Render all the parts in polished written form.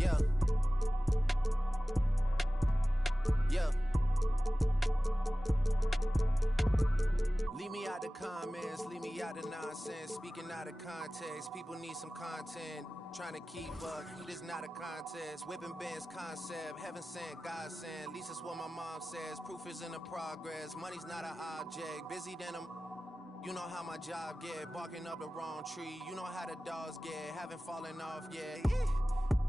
Yeah. Yeah. Leave me out the comments, leave me out the nonsense. Speaking out of context, people need some content. Trying to keep up, this not a contest. Whipping bands concept, heaven sent, God sent. At least that's what my mom says. Proof is in the progress, money's not an object. Busy than a... You know how my job get, barking up the wrong tree. You know how the dogs get, haven't fallen off yet.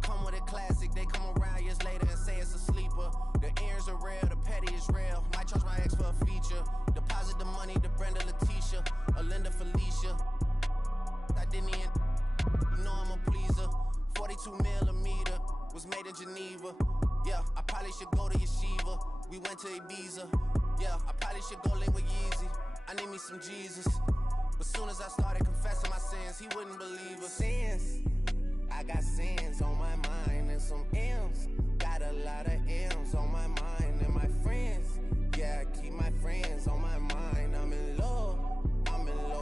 Come with a classic, they come around years later and say it's a sleeper. The ears are real, the petty is real. Might charge my ex for a feature. Deposit the money to Brenda Letitia, or Linda Felicia. I didn't even, you know I'm a pleaser. 42 millimeter, was made in Geneva. Yeah, I probably should go to Yeshiva. We went to Ibiza. Yeah, I probably should go link with Yeezy. I need me some Jesus. But soon as I started confessing my sins, he wouldn't believe us. Sins. I got sins on my mind and some M's. Got a lot of M's on my mind and my friends. Yeah, I keep my friends on my mind. I'm in love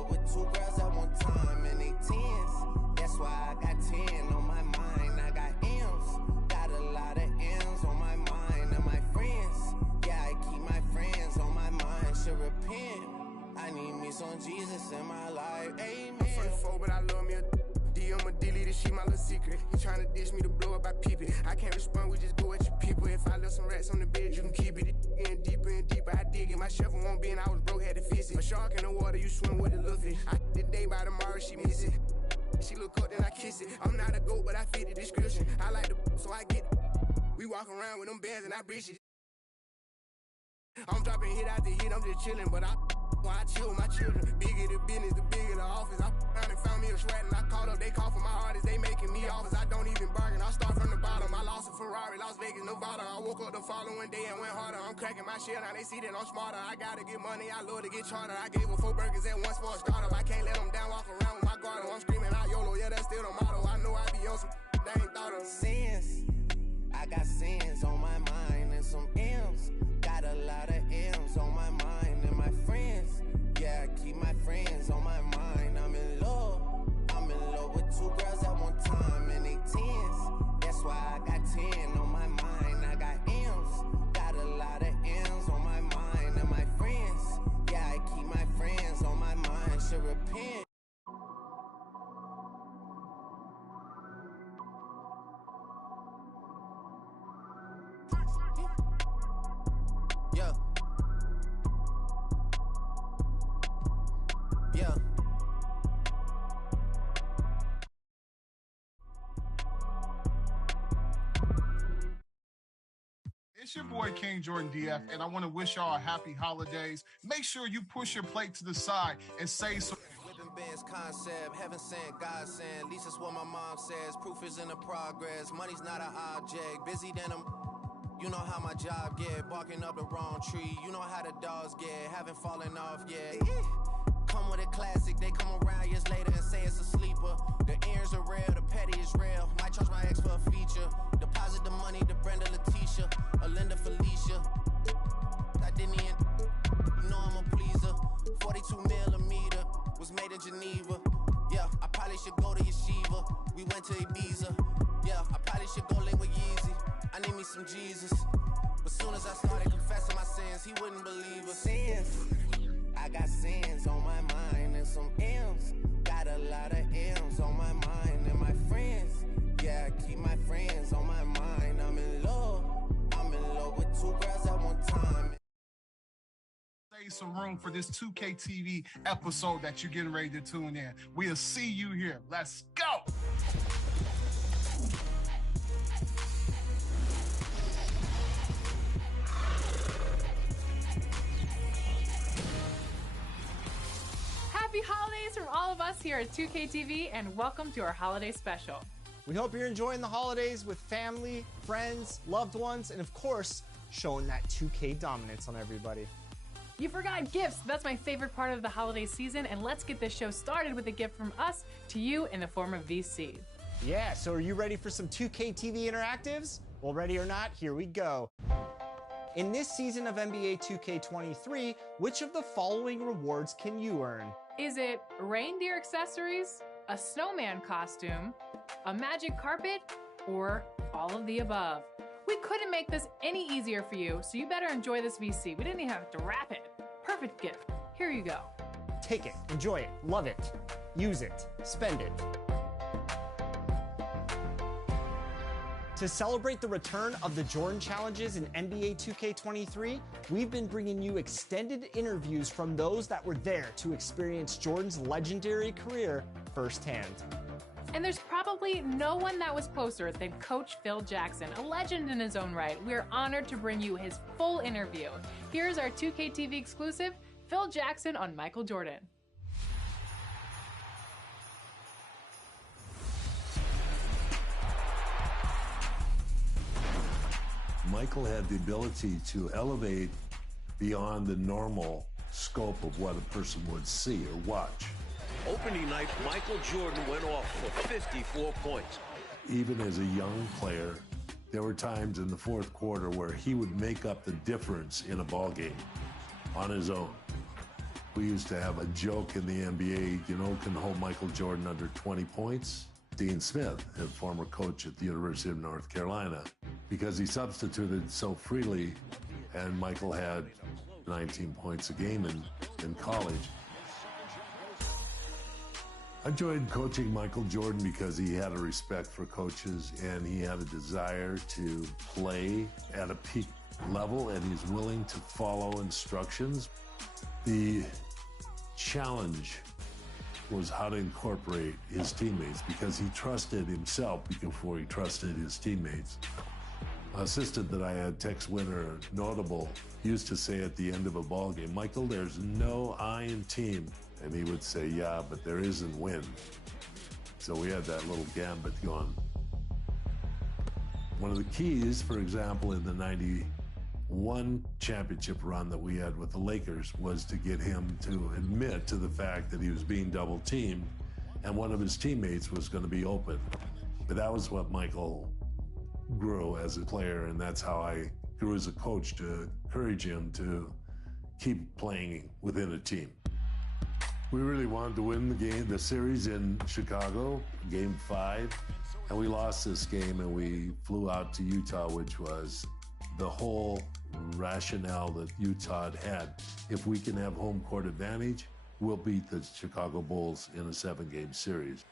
with two girls at one time and they tens. That's why I got 10 on my mind. I got M's. Got a lot of M's on my mind and my friends. Yeah, I keep my friends on my mind. Should repent. I need me some Jesus in my life. Amen. I'm 44, but I love me a I'ma delete it, she my little secret. He tryna dish me to blow up, I peep it. I can't respond, we just go at your people. If I left some rats on the bed, you can keep it. Getting deeper and deeper, I dig it. My shovel won't be and I was broke, had to fix it. A shark in the water, you swim with the little fish. I did the day by tomorrow, she miss it. She look up, then I kiss it. I'm not a goat, but I fit the description. I like the so I get it. We walk around with them bands and I breach it. I'm dropping hit after hit, I'm just chilling, but I chill with my children. Bigger the business, the bigger the office. I found and found me a sweat and I called up. They call for my artists, they making me offers. I don't even bargain, I start from the bottom. I lost a Ferrari, Las Vegas, Nevada. I woke up the following day and went harder. I'm cracking my shit, now they see that I'm smarter. I gotta get money, I love to get charter. I gave her 4 burgers at once for a startup. I can't let them down, walk around with my guard on. I'm screaming out YOLO, yeah, that's still the motto. I know I be on some they ain't thought of. Sins, I got sins on my mind and some M's. Got a lot of M's on my mind and my friends. Yeah, I keep my friends on my mind. I'm in love with two girls at one time and they tens. That's why I got 10 on my mind. I got M's. Got a lot of M's on my mind and my friends. Yeah, I keep my friends on my mind. Should repent. Yeah. Yeah. It's your boy King Jordan DF, and I want to wish y'all a happy holidays. Make sure you push your plate to the side and say so. Whipping bands concept, heaven sent, God sent. At least that's what my mom says. Proof is in the progress. Money's not an object. Busy than a... You know how my job get, barking up the wrong tree. You know how the dogs get, haven't fallen off yet. Come with a classic, they come around years later and say it's a sleeper. The ears are real, the petty is real. Might charge my ex for a feature. Deposit the money to Brenda Letitia, or Linda Felicia. I didn't even, you know I'm a pleaser. 42 millimeter, was made in Geneva. Yeah, I probably should go to Yeshiva. We went to Ibiza. Yeah, I probably should go link with Yeezy. I need me some Jesus. But soon as I started confessing my sins, he wouldn't believe us. Sins. I got sins on my mind and some M's. Got a lot of M's on my mind and my friends. Yeah, I keep my friends on my mind. I'm in love with two girls at one time. Save some room for this 2K TV episode that you're getting ready to tune in. We'll see you here. Let's go. Happy holidays from all of us here at 2K TV, and welcome to our holiday special. We hope you're enjoying the holidays with family, friends, loved ones, and of course, showing that 2K dominance on everybody. You forgot gifts. That's my favorite part of the holiday season, and let's get this show started with a gift from us to you in the form of VC. Yeah, so are you ready for some 2K TV interactives? Well, ready or not, here we go. In this season of NBA 2K23, which of the following rewards can you earn? Is it reindeer accessories, a snowman costume, a magic carpet, or all of the above. We couldn't make this any easier for you, so you better enjoy this VC. We didn't even have to wrap it. Perfect gift. Here you go. Take it, enjoy it, love it, use it, spend it. To celebrate the return of the Jordan Challenges in NBA 2K23, we've been bringing you extended interviews from those that were there to experience Jordan's legendary career firsthand. And there's probably no one that was closer than Coach Phil Jackson, a legend in his own right. We're honored to bring you his full interview. Here's our 2K TV exclusive, Phil Jackson on Michael Jordan. Michael had the ability to elevate beyond the normal scope of what a person would see or watch. Opening night, Michael Jordan went off for 54 points. Even as a young player, there were times in the fourth quarter where he would make up the difference in a ball game on his own. We used to have a joke in the NBA, you know, can hold Michael Jordan under 20 points? Dean Smith, a former coach at the University of North Carolina, because he substituted so freely, and Michael had 19 points a game in college. I enjoyed coaching Michael Jordan because he had a respect for coaches and he had a desire to play at a peak level, and he's willing to follow instructions. The challenge was how to incorporate his teammates, because he trusted himself before he trusted his teammates. An assistant that I had, Tex Winter, notable, used to say at the end of a ball game, "Michael, there's no I in team." And he would say, "Yeah, but there isn't win." So we had that little gambit going. One of the keys, for example, in the 91 championship run that we had with the Lakers was to get him to admit to the fact that he was being double teamed and one of his teammates was going to be open. But that was what Michael grew as a player, and that's how I grew as a coach, to encourage him to keep playing within a team. We really wanted to win the series in Chicago, Game 5, and we lost this game and we flew out to Utah, which was the whole rationale that Utah had. If we can have home court advantage, we'll beat the Chicago Bulls in a 7-game series.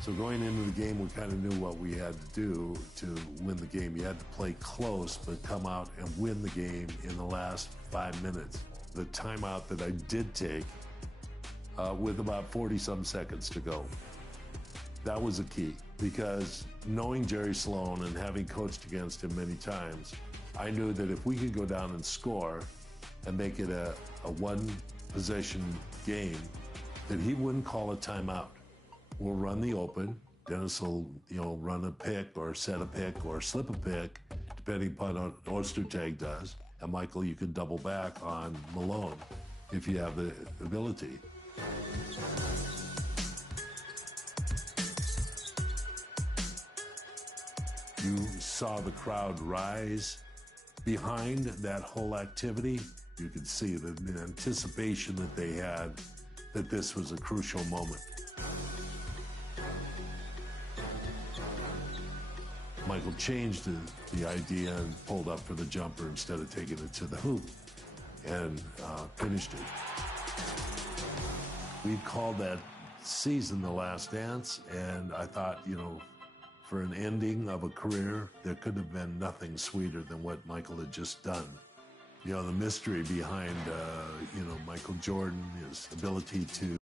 So going into the game, we kind of knew what we had to do to win the game. You had to play close, but come out and win the game in the last 5 minutes. The timeout that I did take, with about 40-some seconds to go, that was a key, because knowing Jerry Sloan and having coached against him many times, I knew that if we could go down and score and make it a one-possession game, that he wouldn't call a timeout. We'll run the open. Dennis will, run a pick or set a pick or slip a pick, depending upon what Ostertag does. And Michael, you can double back on Malone if you have the ability. You saw the crowd rise behind that whole activity. You could see the anticipation that they had that this was a crucial moment. Michael changed the idea and pulled up for the jumper instead of taking it to the hoop, and finished it. We called that season The Last Dance, and I thought, for an ending of a career, there could have been nothing sweeter than what Michael had just done. The mystery behind, Michael Jordan, his ability to...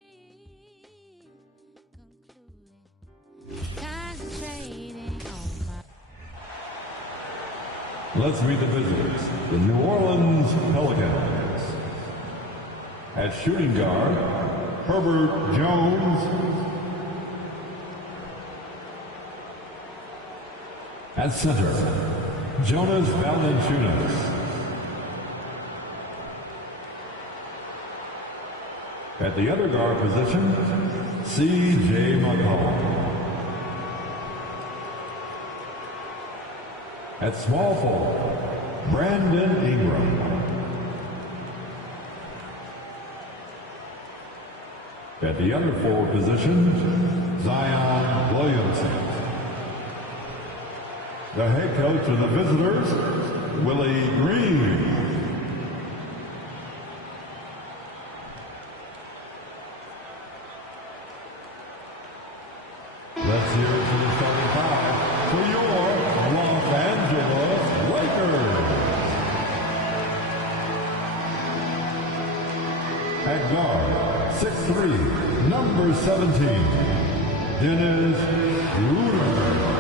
Let's meet the visitors, the New Orleans Pelicans. At shooting guard, Herbert Jones. At center, Jonas Valanciunas. At the other guard position, C.J. McCollum. At small forward, Brandon Ingram. At the other forward position, Zion Williamson. The head coach of the visitors, Willie Green. Let's hear it for the starting five for your Los Angeles Lakers. At guard, 6'3", number 17, Dennis Schroeder.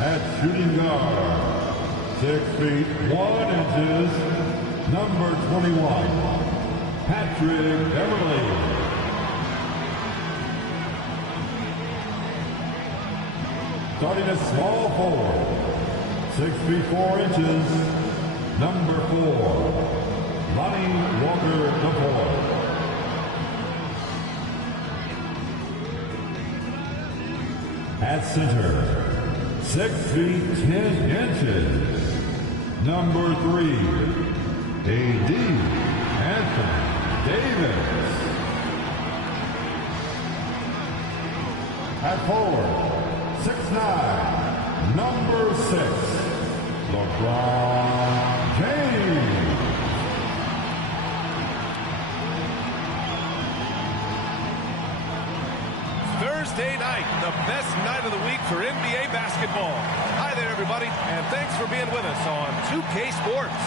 At shooting guard, 6 feet 1 inches, number 21, Patrick Beverly. Starting at small forward, 6 feet 4 inches, number 4, Lonnie Walker Lepore. At center, 6 feet 10 inches, number 3, A.D. Anthony Davis. At forward, 6'9", number 6, LeBron James. Thursday night, the best night of the week for NBA basketball. Hi there, everybody, and thanks for being with us on 2K Sports.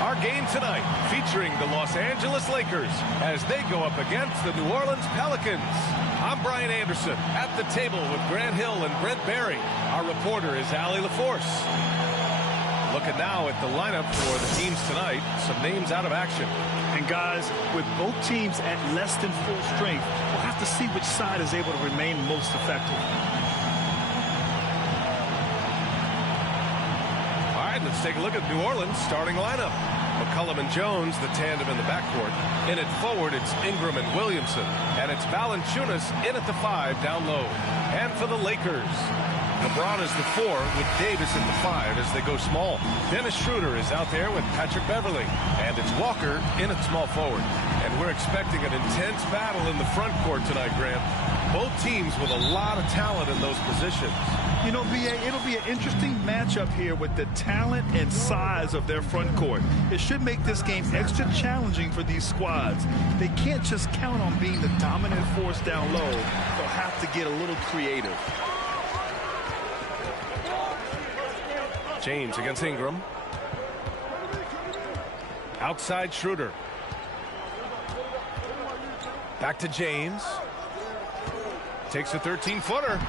Our game tonight featuring the Los Angeles Lakers as they go up against the New Orleans Pelicans. I'm Brian Anderson at the table with Grant Hill and Brent Barry. Our reporter is Allie LaForce. Looking now at the lineup for the teams tonight, some names out of action. And guys, with both teams at less than full strength, we'll have to see which side is able to remain most effective. All right, let's take a look at New Orleans' starting lineup. McCollum and Jones, the tandem in the backcourt. In at forward, it's Ingram and Williamson. And it's Valanciunas in at the 5 down low. And for the Lakers, LeBron is the 4 with Davis at the 5 as they go small. Dennis Schroeder is out there with Patrick Beverly. And it's Walker in at small forward. And we're expecting an intense battle in the front court tonight, Grant. Both teams with a lot of talent in those positions. You know, B.A., it'll be an interesting matchup here with the talent and size of their front court. It should make this game extra challenging for these squads. They can't just count on being the dominant force down low. They'll have to get a little creative. James against Ingram. Outside Schroeder. Back to James. Takes a 13-footer.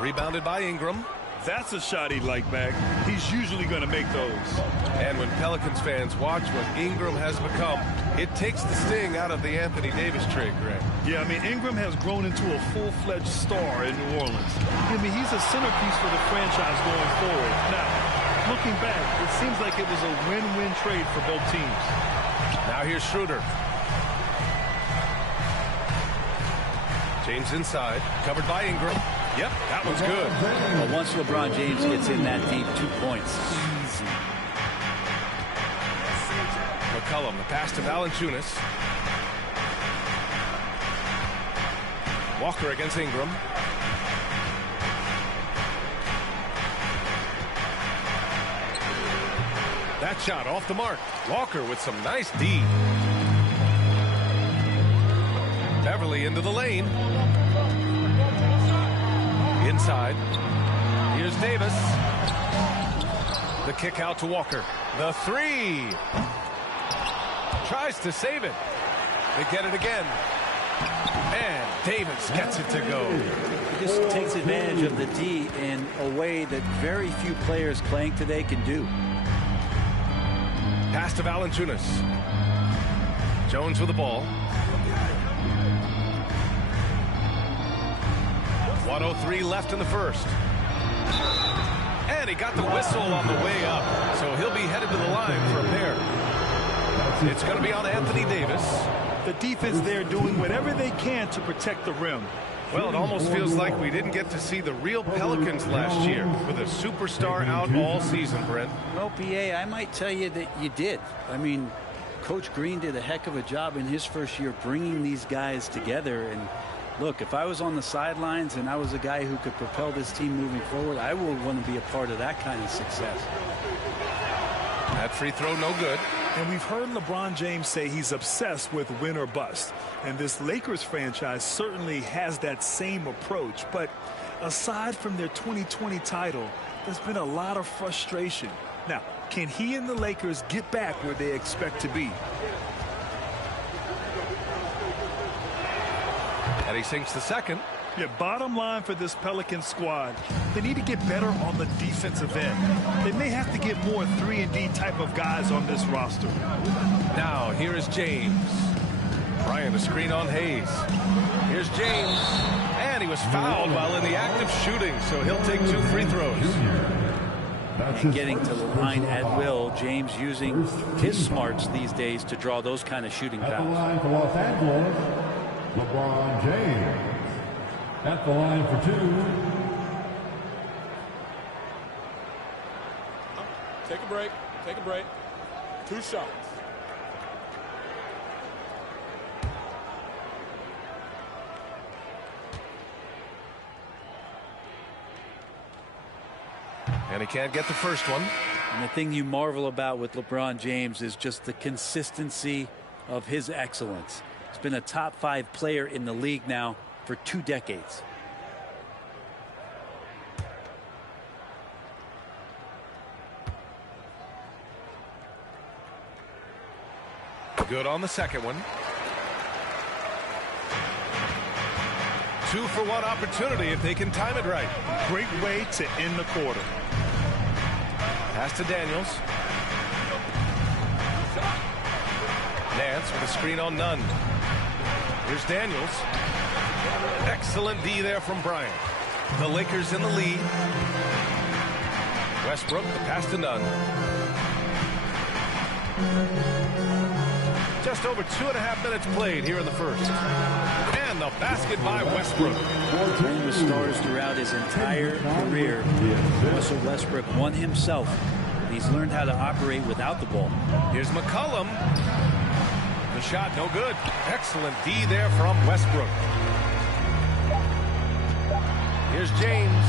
Rebounded by Ingram. That's a shot he'd like back. He's usually going to make those. And when Pelicans fans watch what Ingram has become, it takes the sting out of the Anthony Davis trade, Greg. Yeah, I mean, Ingram has grown into a full-fledged star in New Orleans. I mean, he's a centerpiece for the franchise going forward. Now, looking back, it seems like it was a win-win trade for both teams. Now here's Schroeder. James inside, covered by Ingram. Yep, that one's good. Well, once LeBron James gets in that deep, 2 points. Easy. McCollum, the pass to Valanciunas. Walker against Ingram. That shot off the mark. Walker with some nice D. Beverly into the lane. Inside. Here's Davis. The kick out to Walker. The 3. Tries to save it. They get it again. And Davis gets it to go. Just takes advantage of the D in a way that very few players playing today can do. Pass to Valanciunas. Jones with the ball. 1:03 left in the first. And he got the whistle on the way up. So he'll be headed to the line for a pair. It's going to be on Anthony Davis. The defense there doing whatever they can to protect the rim. Well, it almost feels like we didn't get to see the real Pelicans last year with a superstar out all season, Brent. Well, BA, I might tell you that you did. I mean, Coach Green did a heck of a job in his first year bringing these guys together. And look, if I was on the sidelines and I was a guy who could propel this team moving forward, I would want to be a part of that kind of success. That free throw no good. And we've heard LeBron James say he's obsessed with win or bust. And this Lakers franchise certainly has that same approach. But aside from their 2020 title, there's been a lot of frustration. Now, can he and the Lakers get back where they expect to be? And he sinks the second. Yeah, bottom line for this Pelican squad, they need to get better on the defensive end. They may have to get more 3-and-D type of guys on this roster. Now, here is James. Bryant a screen on Hayes. Here's James. And he was fouled while in the act of shooting, so he'll take 2 free throws. And getting to the line at will, James using his smarts these days to draw those kind of shooting fouls. At the line for Los Angeles, LeBron James. At the line for 2. Take a break. Take a break. 2 shots. And he can't get the first one. And the thing you marvel about with LeBron James is just the consistency of his excellence. He's been a top 5 player in the league now for 2 decades. Good on the second one. 2-for-1 opportunity if they can time it right. Great way to end the quarter. Pass to Daniels. Nance with a screen on Nunn. Here's Daniels. Excellent D there from Bryant. The Lakers in the lead. Westbrook, the pass to Nunn. Just over 2.5 minutes played here in the first. And the basket by Westbrook. Playing with stars throughout his entire career, Russell Westbrook won himself. He's learned how to operate without the ball. Here's McCollum. The shot no good. Excellent D there from Westbrook. Here's James.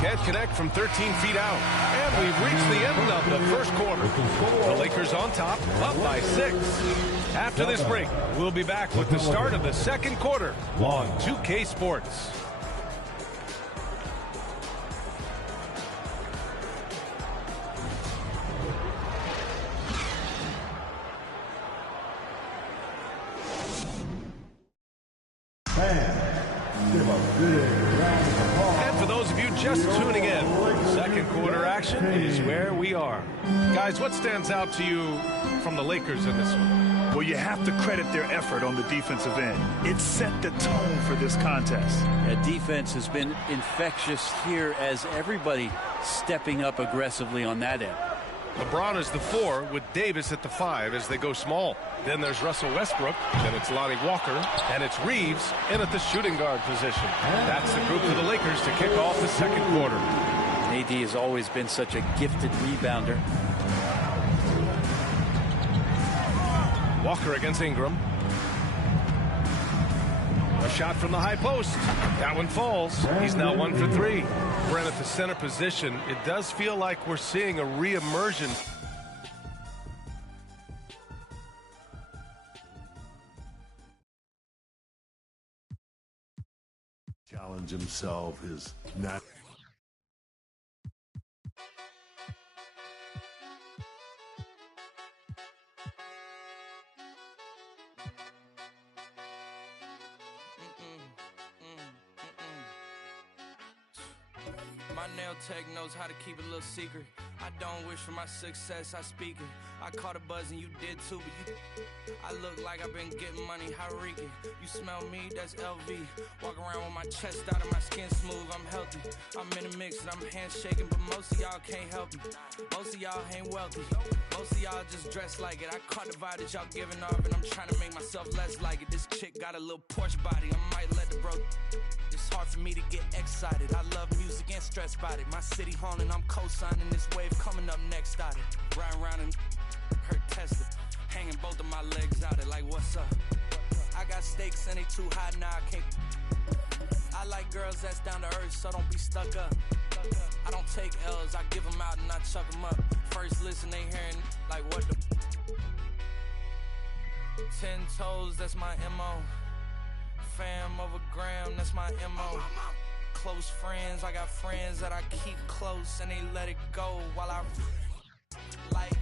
Can't connect from 13 feet out. And we've reached the end of the first quarter. The Lakers on top, up by 6. After this break, we'll be back with the start of the second quarter on 2K Sports. And for those of you just tuning in, second quarter action is where we are. Guys, what stands out to you from the Lakers in this one? Well, you have to credit their effort on the defensive end. It set the tone for this contest. Defense has been infectious here as everybody stepping up aggressively on that end. LeBron is the 4 with Davis at the 5 as they go small. Then there's Russell Westbrook, then it's Lonnie Walker, and it's Reeves in at the shooting guard position. That's the group for the Lakers to kick off the second quarter. AD has always been such a gifted rebounder. Walker against Ingram. A shot from the high post. That one falls. He's now 1 for 3. Brent at the center position. It does feel like we're seeing a re-emersion. Challenge himself is not. My nail tech knows how to keep a little secret. I don't wish for my success, I speak it. I caught a buzz and you did too, but I look like I've been getting money, how reeking. You smell me, that's LV. Walk around with my chest out and my skin smooth, I'm healthy. I'm in a mix and I'm handshaking, but most of y'all can't help me. Most of y'all ain't wealthy. Most of y'all just dress like it. I caught the vibe that y'all giving off and I'm trying to make myself less like it. This chick got a little Porsche body, I might let the bro. It's hard for me to get excited. I love music and stress about it. My city haunting, I'm co-signing this wave coming up next out it. Riding around and hurt Tesla. Hanging both of my legs out, it like, what's up? I got stakes and they too high now, I can't. I like girls that's down to earth, so don't be stuck up. I don't take L's, I give them out and I chuck them up. First listen, they hearing like, what the? 10 toes, that's my MO. Fam over gram, that's my MO. Close friends, I got friends that I keep close and they let it go while I like.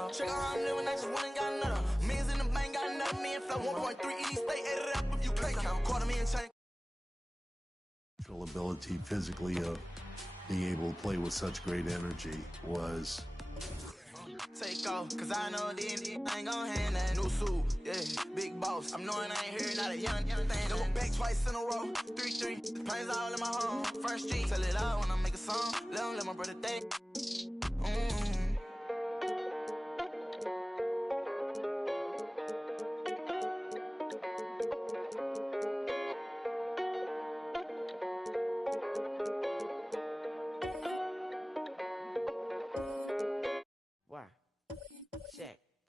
dog. Check out how I'm living, I just went and got another. Millions in the bank, got another million flow. 1.3 East, stay added up if you can't count. $250,000 change. Ability physically of being able to play with such great energy was. Take off, cause I know this ain't gon' hand that new suit, yeah, big boss. I'm knowing I ain't here, not a young thing. Go back twice in a row, 3-3. The pain's all in my home, first street. Tell it out when I make a song, let my brother think.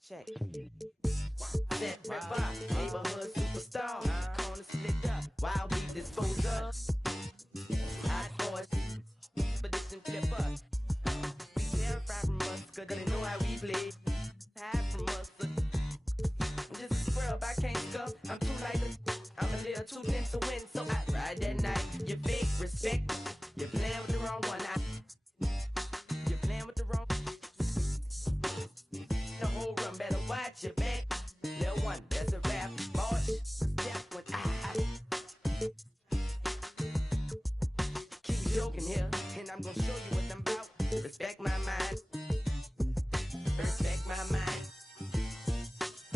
Check. Set rapper, neighborhood superstar. Corner slipped up, wild beat disposed of. Hot boys, but this and flipper. Be terrified from us, cause they know how we play. Hide from us. I'm just a scrub, I can't scuff. I'm too light, I'm a little too thin to win. So I ride that night. You fake respect, you're playing with the wrong one. You're playing with the wrong. The whole run better watch your back. Little one, that's a rap. Boy, that's what I keep joking here, and I'm gonna show you what I'm about. Respect my mind. Respect my mind.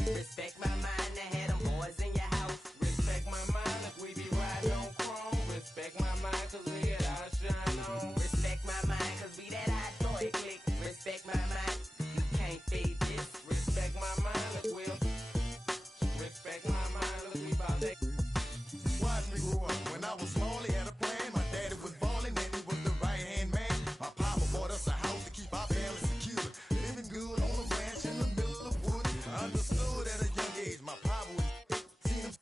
Respect my mind. I had them boys in your house. Respect my mind if we be riding on chrome. Respect my mind cause we get our shine on. Respect my mind cause we that hot boy click. Respect my mind. You can't fade this. Respect my mind if we'll. Respect my mind if we bout that. Watch me grow up. When I was small, he had a plan. My daddy was balling and he was the right-hand man. My papa bought us a house to keep our family secure. Living good on a ranch in the middle of woods. I understood at a young age my papa was seen him.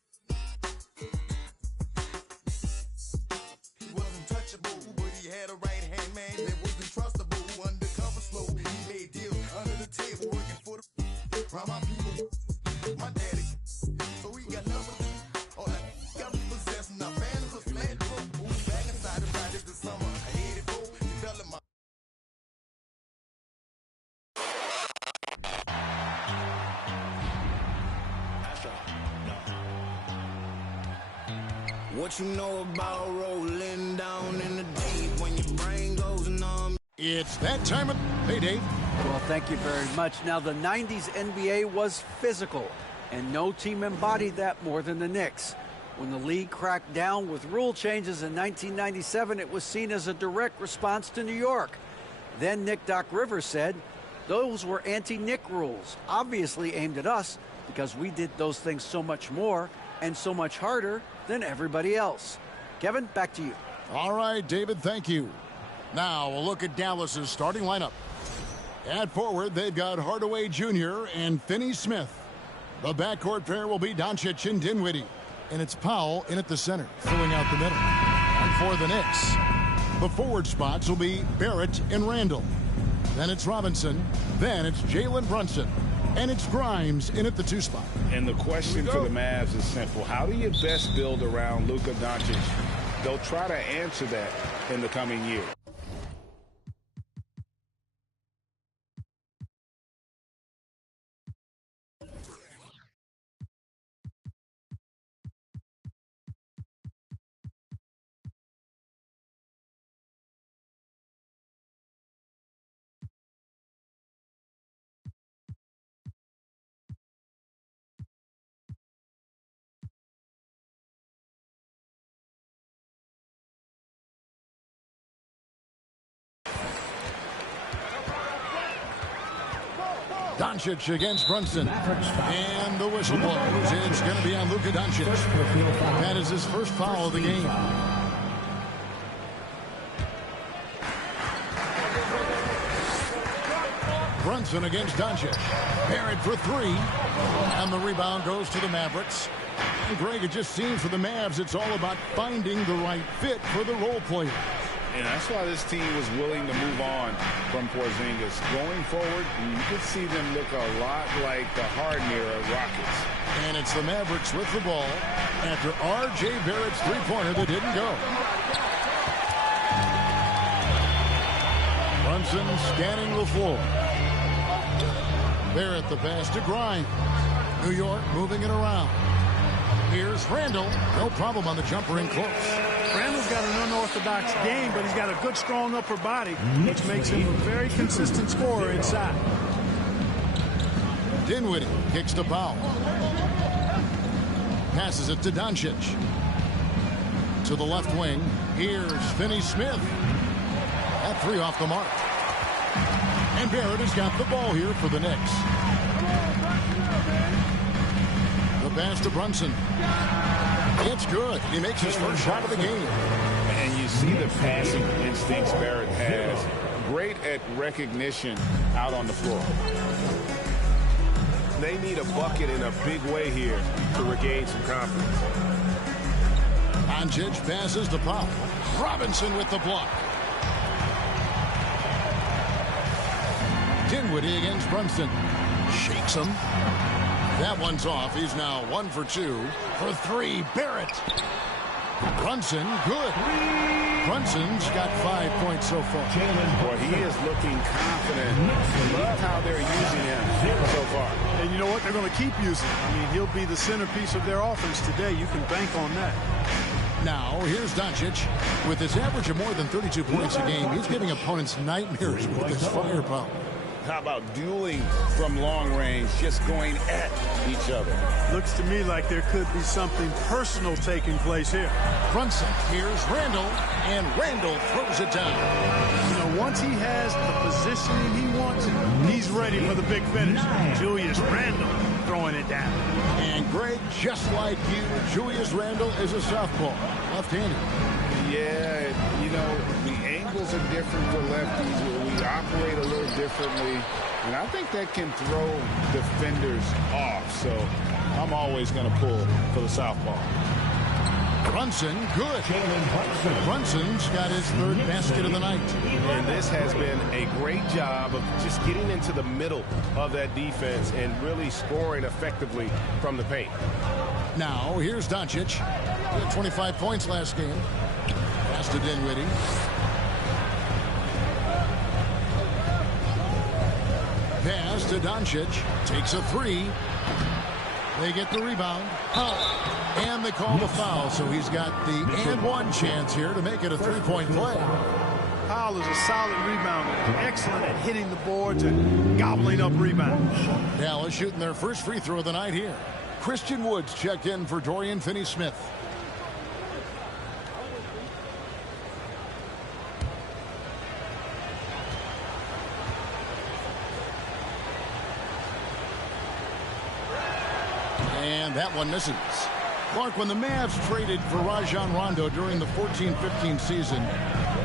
He wasn't touchable, but he had a right-hand man that wasn't trustable. Undercover slow, he made deals under the table, working for the around my people. My daddy, so we got nothing. All that got possessing our fans was flat broke. Moved back inside the ride this summer. I hated both, developed my. What you know about rolling down in the deep when your brain goes numb? It's that time of hey, Dave. Well, thank you very much. Now, the 90s NBA was physical, and no team embodied that more than the Knicks. When the league cracked down with rule changes in 1997, it was seen as a direct response to New York. Then Nick Doc Rivers said, those were anti-Nick rules, obviously aimed at us because we did those things so much more and so much harder than everybody else. Kevin, back to you. All right, David, thank you. Now, a look at Dallas's starting lineup. At forward, they've got Hardaway Jr. and Finney-Smith. The backcourt pair will be Doncic and Dinwiddie. And it's Powell in at the center, filling out the middle. And for the Knicks, the forward spots will be Barrett and Randall. Then it's Robinson. Then it's Jalen Brunson. And it's Grimes in at the 2 spot. And the question for the Mavs is simple. How do you best build around Luka Doncic? They'll try to answer that in the coming year. Doncic against Brunson. And the whistle blows. It's going to be on Luka Doncic. That is his first foul of the game. Brunson against Doncic. Barrett for 3. And the rebound goes to the Mavericks. And Greg, it just seems for the Mavs, it's all about finding the right fit for the role player. And that's why this team was willing to move on from Porzingis. Going forward, you could see them look a lot like the Harden era Rockets. And it's the Mavericks with the ball after R.J. Barrett's three-pointer that didn't go. Brunson scanning the floor. Barrett the pass to Grimes. New York moving it around. Here's Randall. No problem on the jumper in close. Randall's got an unorthodox game, but he's got a good, strong upper body, which makes him a very consistent scorer inside. Dinwiddie kicks to Powell. Passes it to Doncic. To the left wing. Here's Finney Smith. That three off the mark. And Barrett has got the ball here for the Knicks. The pass to Brunson. It's good. He makes his first shot of the game. And you see the passing instincts Barrett has. Great at recognition out on the floor. They need a bucket in a big way here to regain some confidence. Doncic passes to Powell. Robinson with the block. Dinwiddie against Brunson. Shakes him. That one's off. He's now 1 for 2. For 3, Barrett. Brunson, good. Brunson's got 5 points so far. Boy, he is looking confident. Love how they're using him so far. And you know what? They're going to keep using him. I mean, he'll be the centerpiece of their offense today. You can bank on that. Now, here's Doncic. With his average of more than 32 points a game, he's giving opponents nightmares with his firepower. How about dueling from long range, just going at each other? Looks to me like there could be something personal taking place here. Brunson, here's Randall, and Randall throws it down. You know, once he has the positioning he wants, he's ready for the big finish. Julius Randle throwing it down. And Greg, just like you, Julius Randle is a southpaw, left-handed. Yeah, you know, the angles are different for lefties. We operate a little differently, and I think that can throw defenders off. So I'm always going to pull for the southpaw. Brunson, good. Brunson's got his third basket of the night. And this has been a great job of just getting into the middle of that defense and really scoring effectively from the paint. Now, here's Doncic. He had 25 points last game. Pass to Dinwiddie. Pass to Doncic. Takes a three. They get the rebound. And they call the foul, so he's got the and one chance here to make it a three-point play. Powell is a solid rebounder. Excellent at hitting the boards and gobbling up rebounds. Dallas shooting their first free throw of the night here. Christian Woods checked in for Dorian Finney-Smith. And that one misses. Clark, when the Mavs traded for Rajon Rondo during the 14-15 season,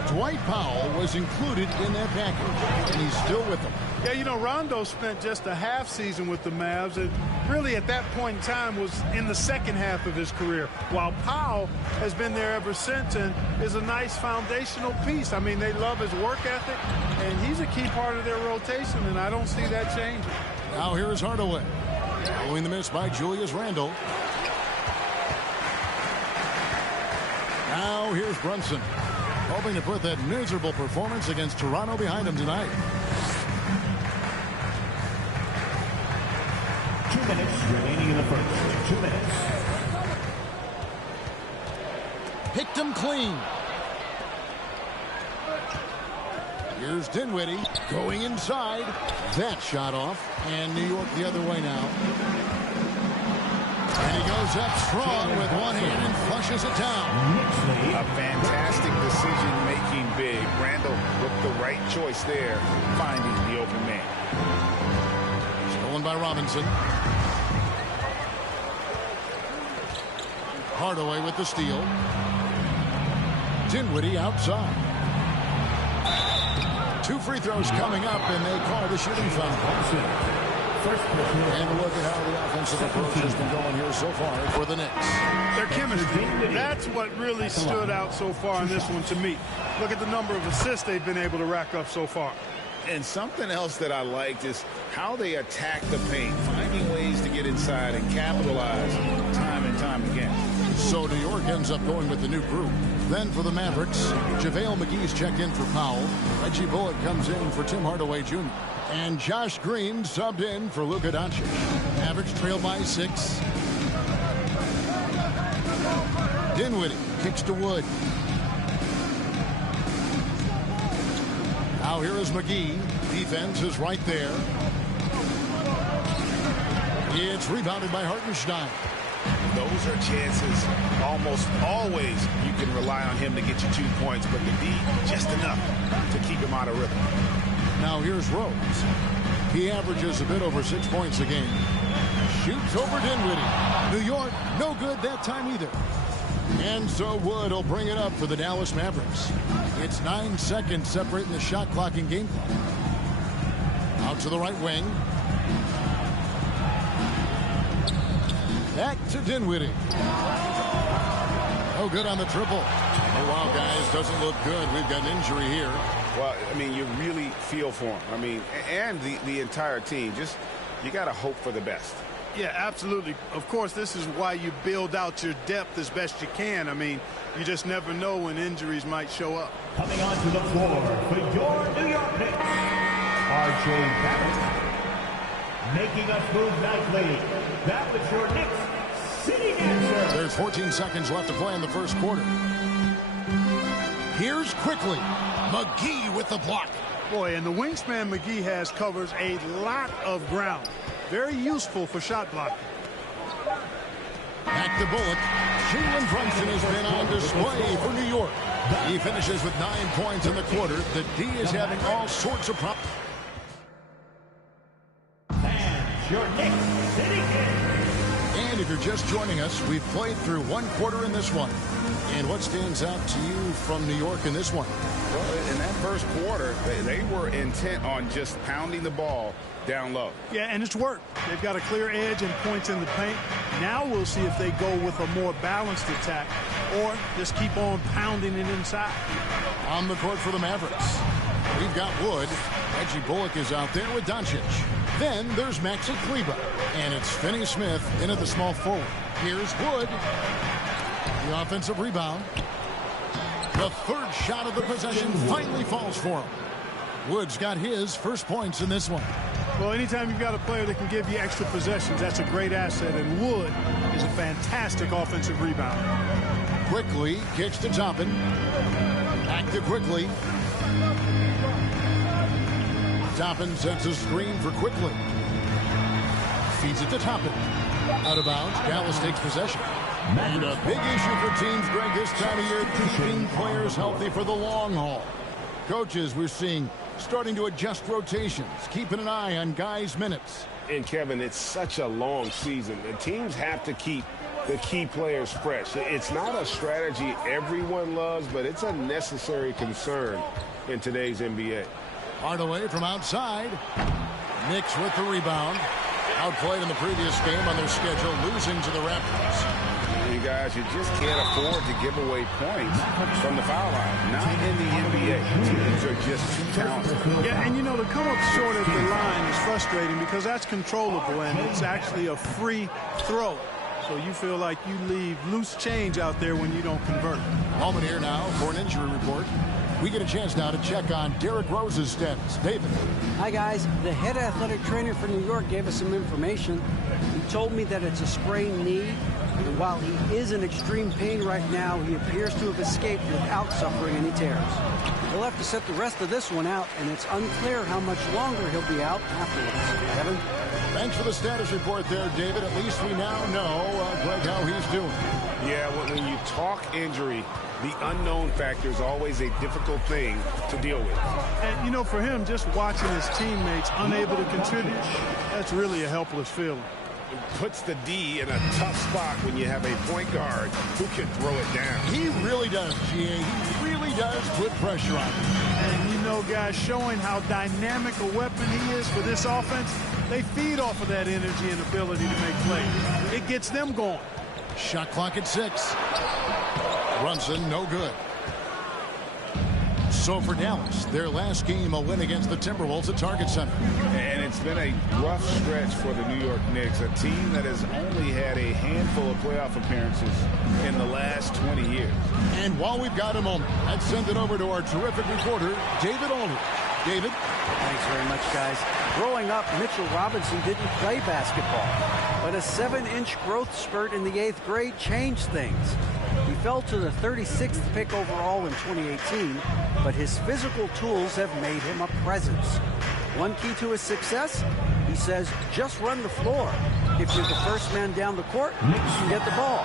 Dwight Powell was included in that package, and he's still with them. Yeah, you know, Rondo spent just a half season with the Mavs, and really at that point in time was in the second half of his career, while Powell has been there ever since and is a nice foundational piece. I mean, they love his work ethic, and he's a key part of their rotation, and I don't see that changing. Now here is Hardaway. Following the miss by Julius Randle. Now here's Brunson, hoping to put that miserable performance against Toronto behind him tonight. 2 minutes remaining in the first. 2 minutes. Picked him clean. Here's Dinwiddie going inside. That shot off. And New York the other way now. And he goes up strong with one hand and flushes it down. A fantastic decision-making big. Randall with the right choice there, finding the open man. Stolen by Robinson. Hardaway with the steal. Dinwiddie outside. 2 free throws coming up, and they call the shooting foul. And look at how the offensive approach has been going here so far for the Knicks. Their chemistry, that's what really stood out so far in this one to me. Look at the number of assists they've been able to rack up so far. And something else that I liked is how they attack the paint, finding ways to get inside and capitalize time and time again. So New York ends up going with the new group. Then for the Mavericks, JaVale McGee's checked in for Powell. Reggie Bullock comes in for Tim Hardaway Jr. And Josh Green subbed in for Luka Doncic. Mavericks trail by 6. Dinwiddie kicks to Wood. Now here is McGee. Defense is right there. It's rebounded by Hartenstein. Those are chances almost always you can rely on him to get you 2 points, but the D just enough to keep him out of rhythm. Now here's Rose. He averages a bit over 6 points a game. Shoots over Dinwiddie. New York, no good that time either. And so Wood will bring it up for the Dallas Mavericks. It's 9 seconds separating the shot clock and game clock. Out to the right wing. Back to Dinwiddie. Oh, good on the triple. Oh, wow, guys, doesn't look good. We've got an injury here. Well, I mean, you really feel for him. I mean, and the entire team. Just, you got to hope for the best. Yeah, absolutely. Of course, this is why you build out your depth as best you can. I mean, you just never know when injuries might show up. Coming onto the floor for your New York Knicks, R.J. Barrett. Making us move nicely. That was your Knicks sitting answer. There's 14 seconds left to play in the first quarter. Here's quickly McGee with the block. Boy, and the wingspan McGee has covers a lot of ground. Very useful for shot blocking. Back to Bullock. Jalen Brunson has been on display for New York. He finishes with 9 points in the quarter. The D is having all sorts of problems. Your Knicks sitting in. And if you're just joining us, we've played through 1 quarter in this one. And what stands out to you from New York in this one? Well, in that first quarter, they were intent on just pounding the ball down low. Yeah, and it's worked. They've got a clear edge and points in the paint. Now we'll see if they go with a more balanced attack or just keep on pounding it inside. On the court for the Mavericks, we've got Wood. Reggie Bullock is out there with Doncic. Then there's Maxi Kleber, and it's Finney Smith in at the small forward. Here's Wood. The offensive rebound. The third shot of the possession finally falls for him. Wood's got his first points in this one. Well, anytime you've got a player that can give you extra possessions, that's a great asset, and Wood is a fantastic offensive rebounder. Quickly kicks to Toppin. Back to Quickly. Toppin sets a screen for Quickly. Feeds it to Toppin. Out of bounds. Dallas takes possession. And a big issue for teams, Greg, this time of year, keeping players healthy for the long haul. Coaches, we're seeing starting to adjust rotations, keeping an eye on guys' minutes. And, Kevin, it's such a long season. The teams have to keep the key players fresh. It's not a strategy everyone loves, but it's a necessary concern in today's NBA. Hardaway from outside. Knicks with the rebound. Outplayed in the previous game on their schedule, losing to the Raptors. You guys, you just can't afford to give away points from the foul line. Not in the NBA. Teams are just too talented. Yeah, and you know, to come up short at the line is frustrating because that's controllable and it's actually a free throw. So you feel like you leave loose change out there when you don't convert. Moment here now for an injury report. We get a chance now to check on Derrick Rose's status. David. Hi, guys. The head athletic trainer for New York gave us some information. He told me that it's a sprained knee, and while he is in extreme pain right now, he appears to have escaped without suffering any tears. He'll have to sit the rest of this one out, and it's unclear how much longer he'll be out afterwards. Kevin? Thanks for the status report there, David. At least we now know, Greg, how he's doing. Yeah, when you talk injury, the unknown factor is always a difficult thing to deal with. And, you know, for him, just watching his teammates unable to contribute, that's really a helpless feeling. It puts the D in a tough spot when you have a point guard who can throw it down. He really does, G.A. He really does put pressure on him. And, you know, guys, showing how dynamic a weapon he is for this offense, they feed off of that energy and ability to make plays. It gets them going. Shot clock at 6. Brunson, no good. So for Dallas, their last game, a win against the Timberwolves at Target Center. And it's been a rough stretch for the New York Knicks, a team that has only had a handful of playoff appearances in the last 20 years. And while we've got a moment, let's send it over to our terrific reporter, David Aldridge. David? Thanks very much, guys. Growing up, Mitchell Robinson didn't play basketball, but a 7-inch growth spurt in the 8th grade changed things. He fell to the 36th pick overall in 2018, but his physical tools have made him a presence. One key to his success, he says, just run the floor. If you're the first man down the court, you get the ball.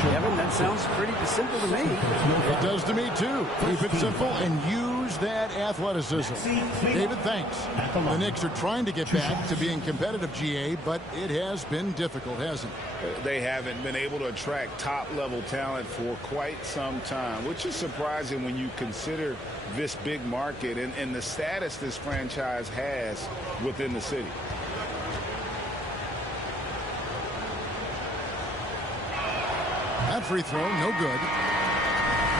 Kevin, that sounds pretty simple to me. It does to me, too. Keep it simple and use that athleticism. David, thanks. The Knicks are trying to get back to being competitive, GA, but it has been difficult, hasn't it? They haven't been able to attract top-level talent for quite some time, which is surprising when you consider this big market and the status this franchise has within the city. That free throw, no good.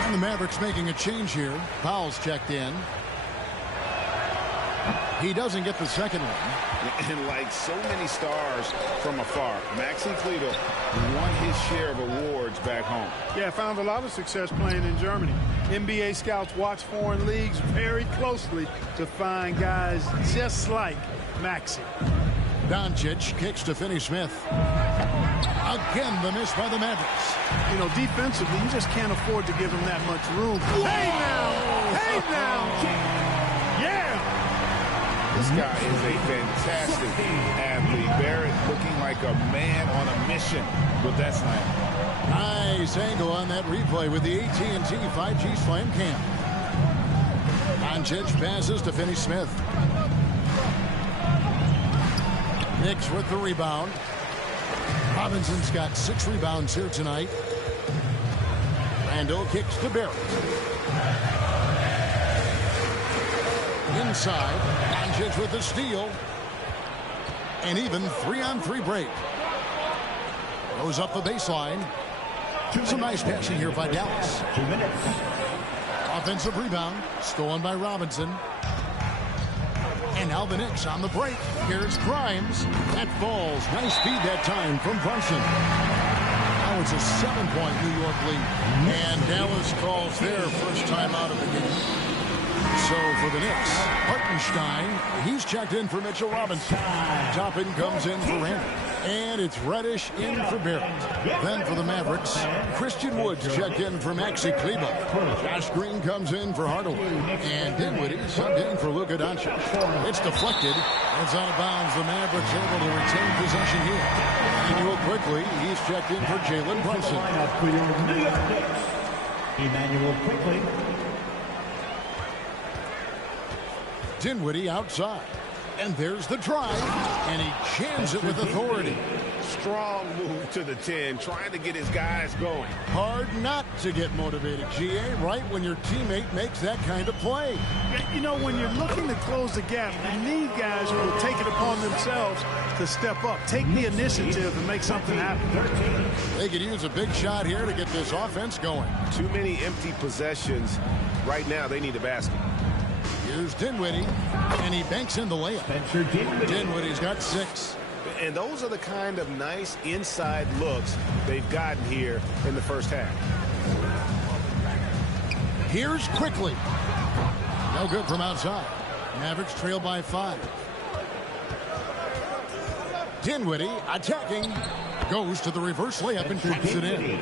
And the Mavericks making a change here. Powell's checked in. He doesn't get the second one. And like so many stars from afar, Maxi Kleber won his share of awards back home. Yeah, found a lot of success playing in Germany. NBA scouts watch foreign leagues very closely to find guys just like Maxi. Doncic kicks to Finney-Smith. Again, the miss by the Mavericks. You know, defensively, you just can't afford to give him that much room. Hey now! Hey now! Yeah! This guy is a fantastic athlete. Barrett looking like a man on a mission with that slam. Nice angle on that replay with the AT&T 5G Slam Cam. Doncic passes to Finney-Smith. Knicks with the rebound. Robinson's got 6 rebounds here tonight. Randall kicks to Barrett. Inside, Doncic with the steal. And even 3-on-3 break. Goes up the baseline. Some nice passing here by Dallas. 2 minutes. Offensive rebound, stolen by Robinson. And now the Knicks on the break. Here's Grimes. That falls. Nice speed that time from Brunson. Now it's a 7-point New York lead. And Dallas calls their first time out of the game. So for the Knicks, Hartenstein, he's checked in for Mitchell Robinson. Toppin comes in for Randall. And it's Reddish in for Barrett. Then for the Mavericks, Christian Woods checked in for Maxi Kleber. Josh Green comes in for Hardaway. And Dinwiddie subbed in for Luka Doncic. It's deflected. It's out of bounds. The Mavericks able to retain possession here. Emmanuel Quickly, he's checked in for Jalen Brunson. Emmanuel Quickly. Dinwiddie outside. And there's the drive. And he jams it with authority. Strong move to the 10, trying to get his guys going. Hard not to get motivated, GA, right when your teammate makes that kind of play. You know, when you're looking to close the gap, you need guys who will take it upon themselves to step up, take the initiative and make something happen. They could use a big shot here to get this offense going. Too many empty possessions. Right now, they need a basket. Here's Dinwiddie, and he banks in the layup. Dinwiddie's got 6. And those are the kind of nice inside looks they've gotten here in the first half. Here's Quickly. No good from outside. Mavericks trail by 5. Dinwiddie attacking. Goes to the reverse layup and puts it in.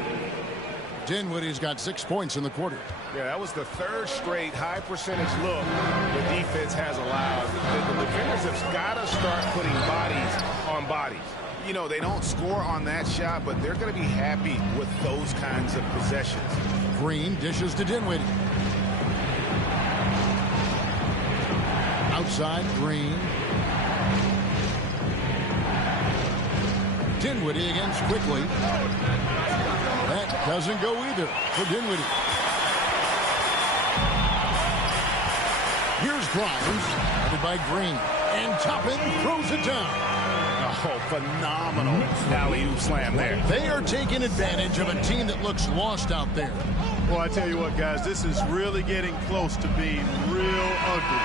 Dinwiddie's got 6 points in the quarter. Yeah, that was the 3rd straight high percentage look the defense has allowed. The defenders have got to start putting bodies on bodies. You know, they don't score on that shot, but they're going to be happy with those kinds of possessions. Green dishes to Dinwiddie. Outside, Green. Dinwiddie against Quickly. That doesn't go either for Dinwiddie. Here's Grimes, headed by Green. And Toppin throws it down. Oh, phenomenal alley-oop slam there. They are taking advantage of a team that looks lost out there. Well, I tell you what, guys, this is really getting close to being real ugly.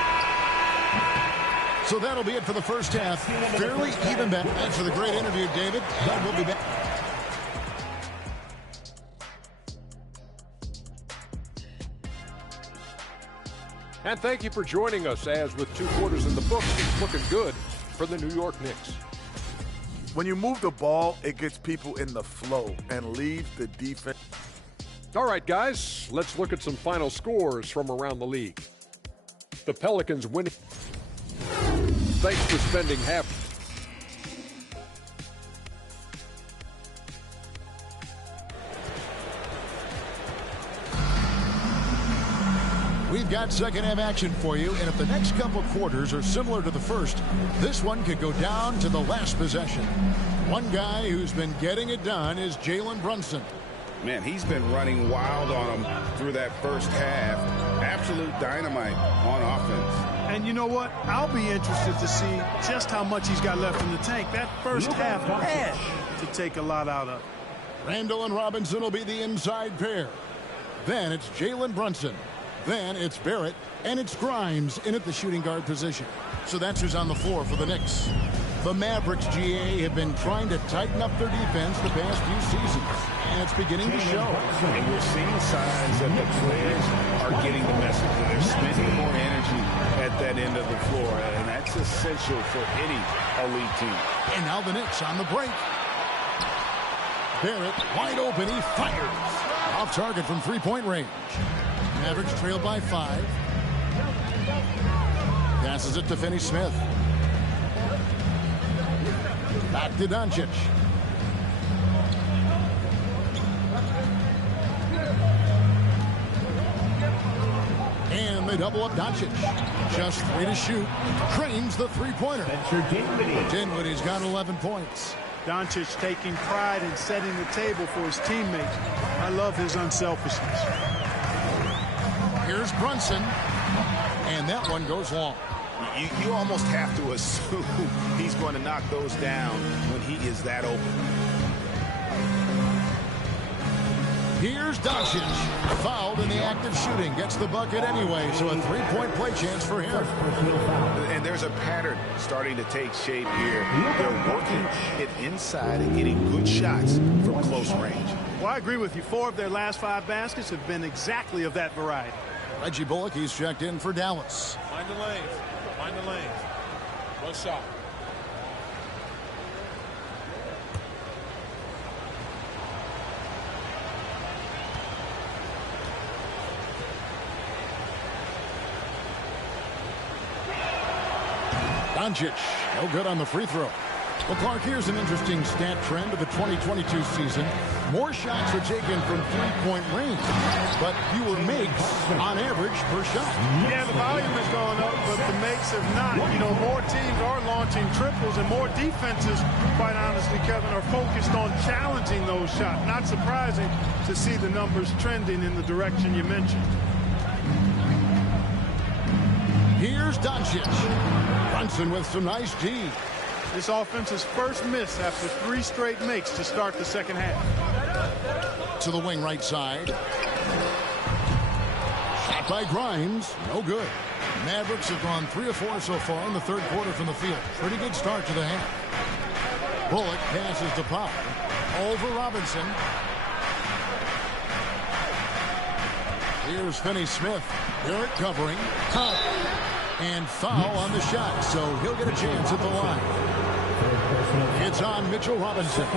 So that'll be it for the first half. Fairly even bet. Thanks for the great interview, David. And we'll be back. And thank you for joining us, as with 2 quarters in the books, it's looking good for the New York Knicks. When you move the ball, it gets people in the flow and leaves the defense. All right, guys, let's look at some final scores from around the league. The Pelicans winning. Thanks for spending half. We've got second half action for you, and if the next couple quarters are similar to the first, this one could go down to the last possession. One guy who's been getting it done is Jalen Brunson. Man, he's been running wild on him through that first half. Absolute dynamite on offense. And you know what? I'll be interested to see just how much he's got left in the tank. That first half had to take a lot out of. Randall and Robinson will be the inside pair. Then it's Jalen Brunson. Then it's Barrett, and it's Grimes in at the shooting guard position. So that's who's on the floor for the Knicks. The Mavericks, GA, have been trying to tighten up their defense the past few seasons, and it's beginning to show. And we're seeing signs that the players are getting the message, that they're spending more energy at that end of the floor, and that's essential for any elite team. And now the Knicks on the break. Barrett, wide open, he fires. Off target from three-point range. Mavericks trailed by 5. Passes it to Finney-Smith. Back to Doncic. And they double up Doncic. Just 3 to shoot. Cranes the three-pointer. Dinwiddie's got 11 points. Doncic taking pride in setting the table for his teammates. I love his unselfishness. Here's Brunson, and that one goes long. You almost have to assume he's going to knock those down when he is that open. Here's Doncic, fouled in the act of shooting, gets the bucket anyway, so a 3-point play chance for him. And there's a pattern starting to take shape here. They're working it inside and getting good shots from close range. Well, I agree with you. 4 of their last 5 baskets have been exactly of that variety. Reggie Bullock, he's checked in for Dallas. Find the lanes. Find the lanes. One shot. Doncic, no good on the free throw. Well, Clark, here's an interesting stat trend of the 2022 season. More shots are taken from three-point range, but fewer makes on average per shot. Yeah, the volume has gone up, but the makes have not. You know, more teams are launching triples, and more defenses, quite honestly, Kevin, are focused on challenging those shots. Not surprising to see the numbers trending in the direction you mentioned. Here's Doncic. Brunson with some nice D. This offense's first miss after 3 straight makes to start the second half. To the wing right side. Shot by Grimes. No good. Mavericks have gone 3 of 4 so far in the third quarter from the field. Pretty good start to the half. Bullock passes to Pop. Over Robinson. Here's Finney-Smith. Barrett covering. And foul on the shot, so he'll get a chance at the line. It's on Mitchell Robinson.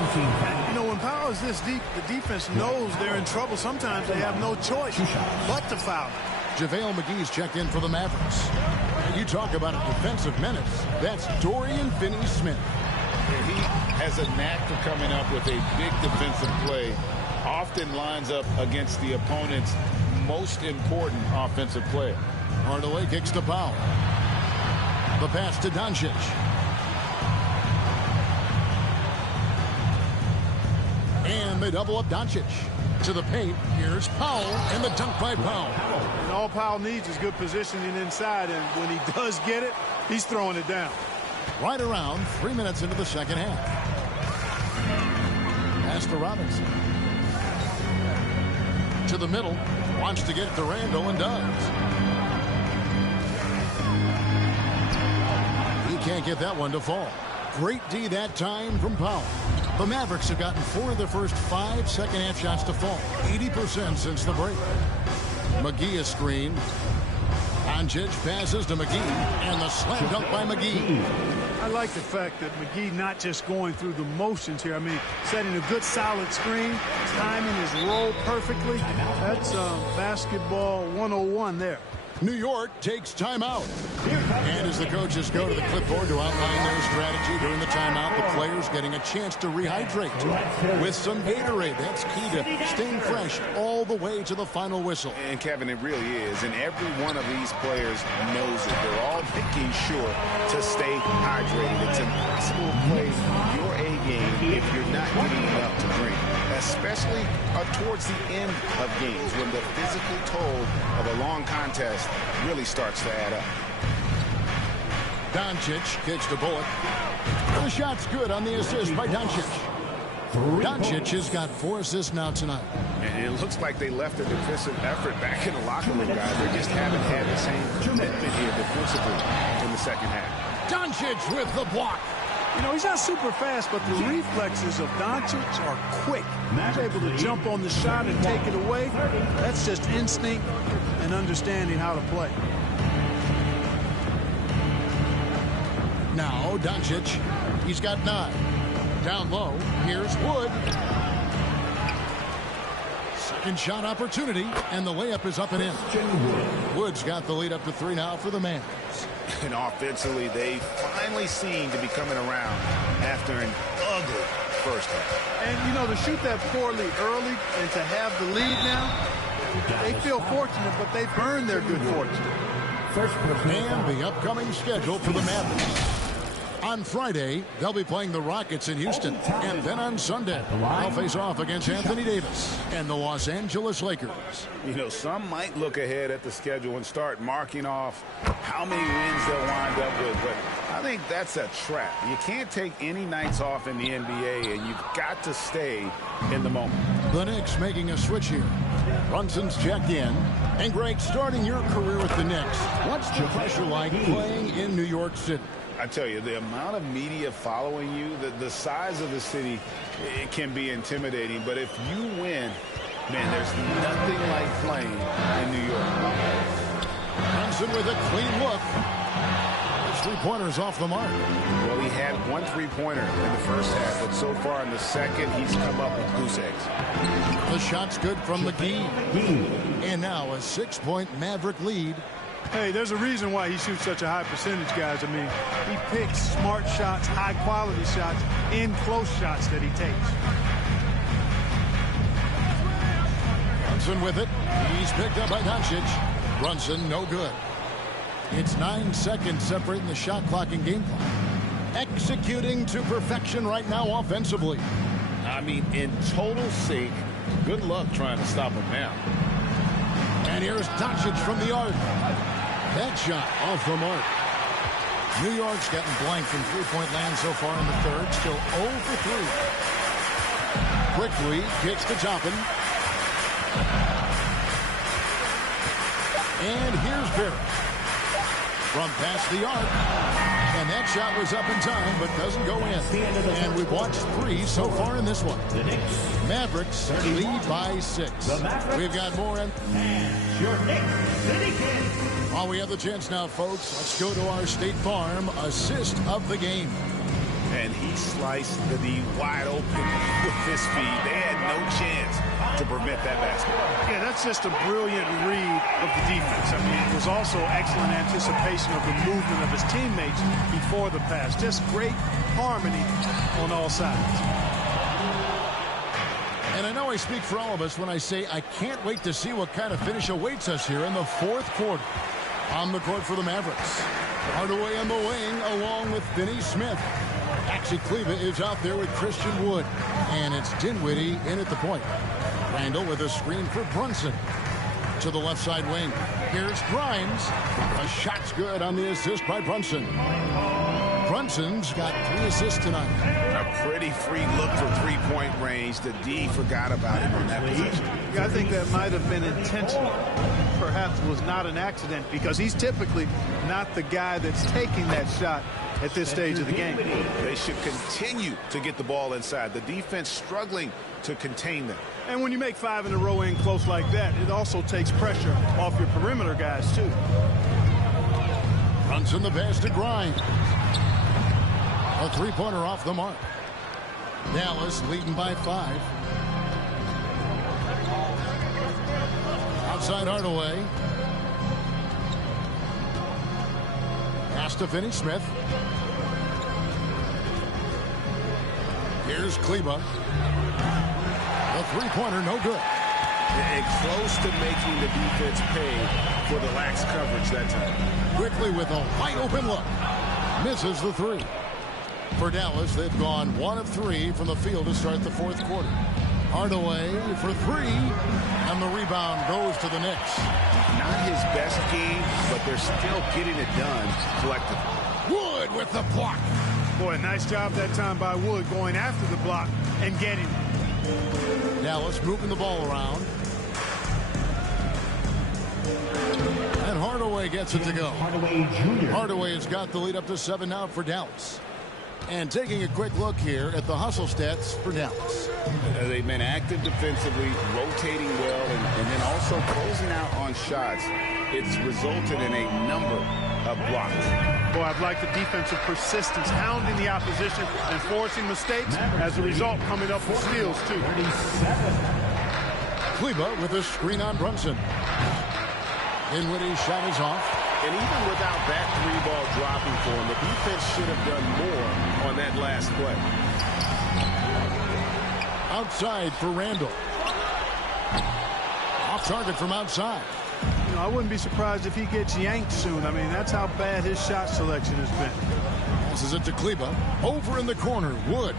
You know, when Powell is this deep, the defense knows they're in trouble. Sometimes they have no choice but to foul. JaVale McGee's checked in for the Mavericks. You talk about a defensive menace. That's Dorian Finney-Smith. He has a knack for coming up with a big defensive play. Often lines up against the opponent's most important offensive player. Hardaway kicks to Powell. The pass to Doncic. And they double up Doncic. To the paint, here's Powell, and the dunk by Powell. And all Powell needs is good positioning inside, and when he does get it, he's throwing it down. Right around 3 minutes into the second half. Pass to Robinson. To the middle, Wants to get it to Randall and does. He can't get that one to fall. Great D that time from Powell. The Mavericks have gotten 4 of their first 5 second-half shots to fall. 80% since the break. McGee a screen. Doncic passes to McGee, and the slam dunk by McGee. I like the fact that McGee not just going through the motions here. I mean, setting a good solid screen, timing his roll perfectly. That's basketball 101 there. New York takes timeout. And as the coaches go to the clipboard to outline their strategy during the timeout, the players getting a chance to rehydrate with some Gatorade. That's key to staying fresh all the way to the final whistle. And Kevin, it really is. And every one of these players knows it. They're all making sure to stay hydrated. It's impossible to play your A game if you're not getting enough to drink, especially towards the end of games when the physical toll of a long contest really starts to add up. Doncic kicks to Bullock. The shot's good on the assist by Doncic. Doncic has got 4 assists now tonight. And it looks like they left a defensive effort back in the locker room, guys. They just haven't had the same commitment here defensively in the second half. Doncic with the block. You know, he's not super fast, but the reflexes of Doncic are quick. He's able to jump on the shot and take it away. That's just instinct and understanding how to play. Now Doncic, he's got 9. Down low, here's Wood. Second shot opportunity, and the layup is up and in. Wood's got the lead up to 3 now for the Mavs. And offensively, they finally seem to be coming around after an ugly first half. And, you know, to shoot that poorly early and to have the lead now, they feel fortunate, but they've earned their good fortune. And the upcoming schedule for the Mavericks. On Friday, they'll be playing the Rockets in Houston. And then on Sunday, they'll face off against Anthony Davis and the Los Angeles Lakers. You know, some might look ahead at the schedule and start marking off how many wins they'll wind up with. But I think that's a trap. You can't take any nights off in the NBA, and you've got to stay in the moment. The Knicks making a switch here. Brunson's checked in. And Greg, starting your career with the Knicks, what's the pressure like playing in New York City? I tell you, the amount of media following you, the size of the city, it can be intimidating. But if you win, man, there's nothing like playing in New York. Brunson with a clean look. His 3-pointer's off the mark. Well, he had 1 3-pointer in the first half, but so far in the second, he's come up with goose eggs. The shot's good from McGee. And now a 6-point Maverick lead. Hey, there's a reason why he shoots such a high percentage, guys. I mean, he picks smart shots, high-quality shots, in close shots that he takes. Brunson with it. He's picked up by Doncic. Brunson, no good. It's 9 seconds separating the shot clock and game clock. Executing to perfection right now offensively. I mean, in total sync. Good luck trying to stop him now. And here's Doncic from the arc. That shot off the mark. New York's gotten blank from 3-point land so far in the third. Still 0 for 3. Quickly kicks to Toppin. And here's Barrett. From past the arc. And that shot was up in time, but doesn't go in. And we've watched 3 so far in this one. Mavericks lead by 6. We've got more. Your Knicks City Kid. While we have the chance now, folks, let's go to our State Farm assist of the game. And he sliced the D wide open with his feet. They had no chance to prevent that basket. Yeah, that's just a brilliant read of the defense. I mean, it was also excellent anticipation of the movement of his teammates before the pass. Just great harmony on all sides. And I know I speak for all of us when I say I can't wait to see what kind of finish awaits us here in the fourth quarter. On the court for the Mavericks. Hardaway in the wing along with Finney Smith. Maxi Kleber is out there with Christian Wood. And it's Dinwiddie in at the point. Randall with a screen for Brunson. To the left side wing. Here's Grimes. A shot's good on the assist by Brunson. Brunson's got 3 assists tonight. A pretty free look for three-point range. The D forgot about him on that possession. I think that might have been intentional. Perhaps was not an accident because he's typically not the guy that's taking that shot at this stage of the game. They should continue to get the ball inside. The defense struggling to contain them. And when you make 5 in a row in close like that, it also takes pressure off your perimeter guys, too. Brunson the pass to Grimes. A three-pointer off the mark. Dallas leading by 5. Outside Hardaway. Pass to Finney-Smith. Here's Kleber. The three-pointer, no good. And close to making the defense pay for the lax coverage that time. Quickly with a wide-open look. Misses the 3. For Dallas, they've gone 1 of 3 from the field to start the fourth quarter. Hardaway for 3, and the rebound goes to the Knicks. Not his best game, but they're still getting it done collectively. Wood with the block. Boy, nice job that time by Wood going after the block and getting it. Dallas moving the ball around. And Hardaway gets it to go. Hardaway has got the lead up to 7 now for Dallas. And taking a quick look here at the hustle stats for Dallas. They've been active defensively, rotating well, and then also closing out on shots. It's resulted in a number of blocks. Boy, I've liked the defensive persistence, hounding the opposition and forcing mistakes. As a result, coming up with steals, too. Kleber with a screen on Brunson. Dinwiddie's shot is off. And even without that 3-ball dropping for him, the defense should have done more on that last play. Outside for Randall. Off target from outside. You know, I wouldn't be surprised if he gets yanked soon. I mean, that's how bad his shot selection has been. Passes it to Kleber. Over in the corner, Wood.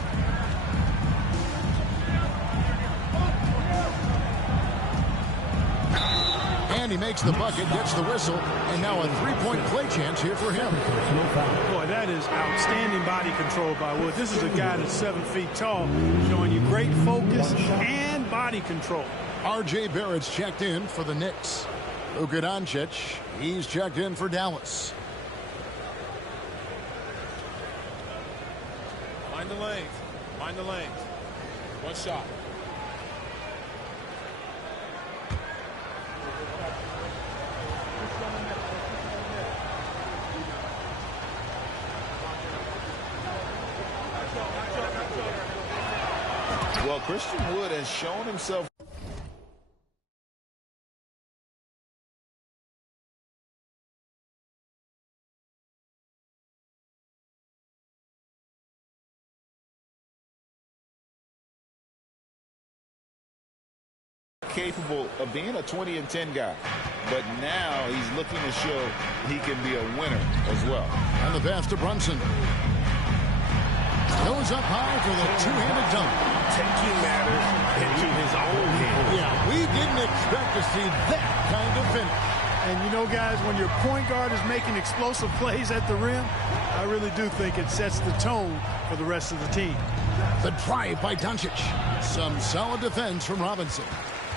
And he makes the bucket, gets the whistle, and now a 3-point play chance here for him. Boy, that is outstanding body control by Wood. This is a guy that's 7 feet tall, showing you great focus and body control. R.J. Barrett's checked in for the Knicks. Luka Doncic, he's checked in for Dallas. Mind the lanes. Mind the lanes. One shot. Well, Christian Wood has shown himself capable of being a 20-10 guy, but now he's looking to show he can be a winner as well. And the pass to Brunson. Goes up high for the two-handed dunk. Taking matters into his own hands. Yeah, we didn't expect to see that kind of finish. And you know, guys, when your point guard is making explosive plays at the rim, I really do think it sets the tone for the rest of the team. The drive by Doncic. Some solid defense from Robinson.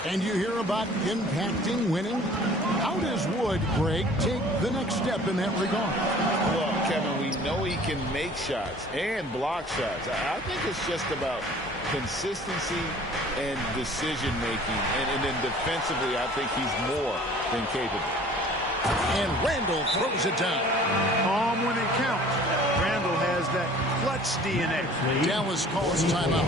And you hear about impacting winning. How does Wood, Greg, take the next step in that regard? Well, Kevin, we know he can make shots and block shots. I think it's just about consistency and decision-making. And then defensively, I think he's more than capable. And Randall throws it down. Calm when it counts. Randall has that clutch DNA. Dallas calls timeout.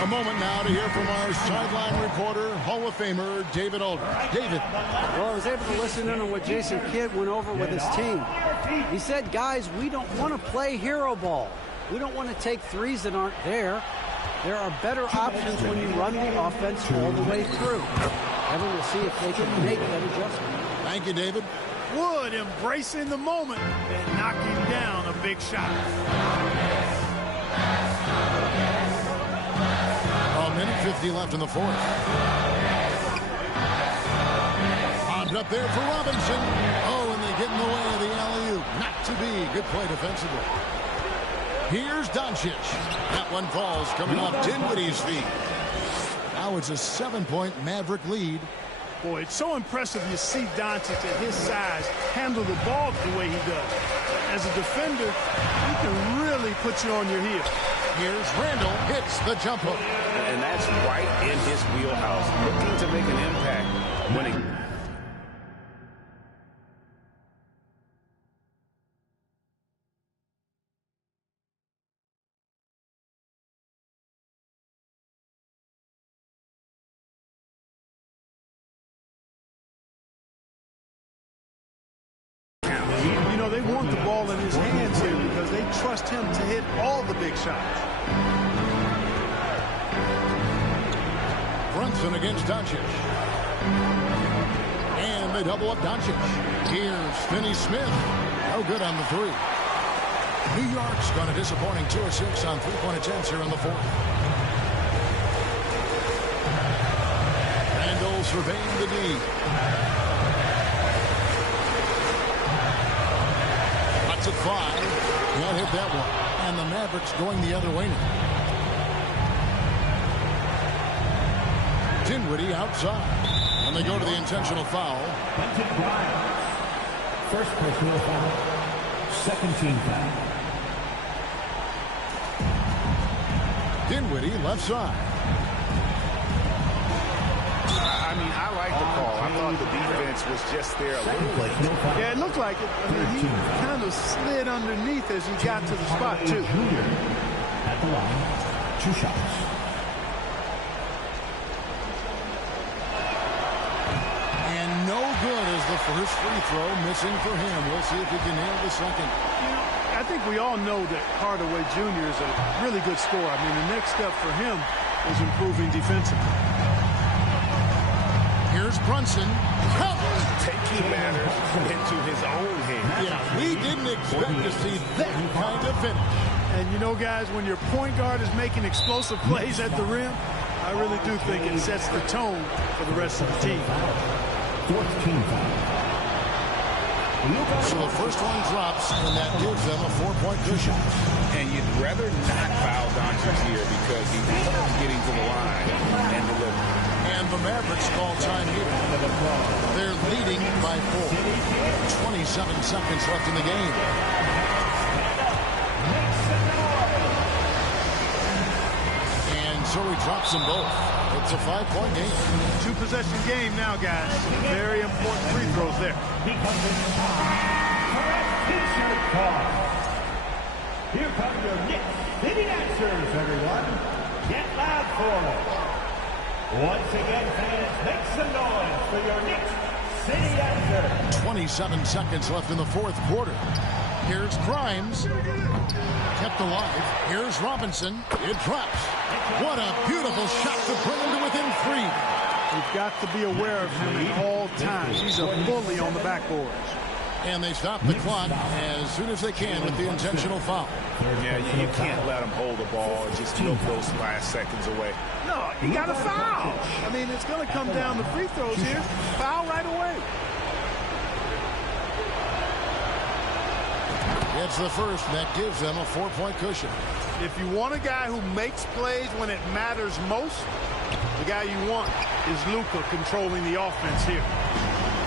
A moment now to hear from our sideline reporter, Hall of Famer David Aldridge. David. Well, I was able to listen in on what Jason Kidd went over with his team. He said, guys, we don't want to play hero ball. We don't want to take threes that aren't there. There are better options when you run the offense all the way through. Evan will see if they can make that adjustment. Thank you, David. Wood embracing the moment and knocking down a big shot. A minute 50 left in the fourth. Bombed up there for Robinson. Oh, and they get in the way of the alley-oop. Not to be. Good play defensively. Here's Doncic. That one falls coming off Dinwiddie's feet. Now it's a 7-point Maverick lead. Boy, it's so impressive you see Doncic at his size handle the ball the way he does. As a defender, he can really put you on your heels. Here's Randall, hits the jumper. And that's right in his wheelhouse, looking to make an impact when he... They want the ball in his hands here because they trust him to hit all the big shots. Brunson against Doncic. And they double up Doncic. Here's Finney Smith. No good on the three. New York's got a disappointing 2 of 6 on three-point attempts here in the fourth. Randall surveying the D. At 5. Can't hit that one. And the Mavericks going the other way now. Dinwiddie outside. And they go to the intentional foul. Quentin Grimes. First personal foul. Second team foul. Dinwiddie left side. I mean, I like the call. I thought the defense was just there a little late. Yeah, it looked like it. I mean, he kind of slid underneath as he got to the spot, too. At the line, 2 shots. And no good as the first free throw missing for him. We'll see if he can nail the second. You know, I think we all know that Hardaway Jr. is a really good scorer. I mean, the next step for him is improving defensively. Here's Brunson. Taking matters into his own hands. Yeah, we didn't expect to see that kind of finish. And you know, guys, when your point guard is making explosive plays at the rim, I really do think it sets the tone for the rest of the team. Fourth team foul. So the first one drops, and that gives them a 4-point cushion. And you'd rather not foul Doncic here because he's getting to the line and delivering. And the Mavericks call time here. They're leading by 4. 27 seconds left in the game. And so he drops them both. It's a 5-point game. 2-possession game now, guys. Very important free throws there. Here come your Knicks City Dancers, everyone. Get loud for them. Once again, fans, make some noise for your Knicks City Dancers. 27 seconds left in the fourth quarter. Here's Grimes. Kept alive. Here's Robinson. It drops. What a beautiful shot to bring him to within 3. We've got to be aware of him at all times. He's a bully on the backboard. And they stop the clock as soon as they can with the intentional foul. Yeah, you can't let him hold the ball and just milk those last seconds away. No, you got to foul. I mean, it's going to come down to free throws here. Foul right away. It's the first, and that gives them a 4-point cushion. If you want a guy who makes plays when it matters most, the guy you want is Luka controlling the offense here.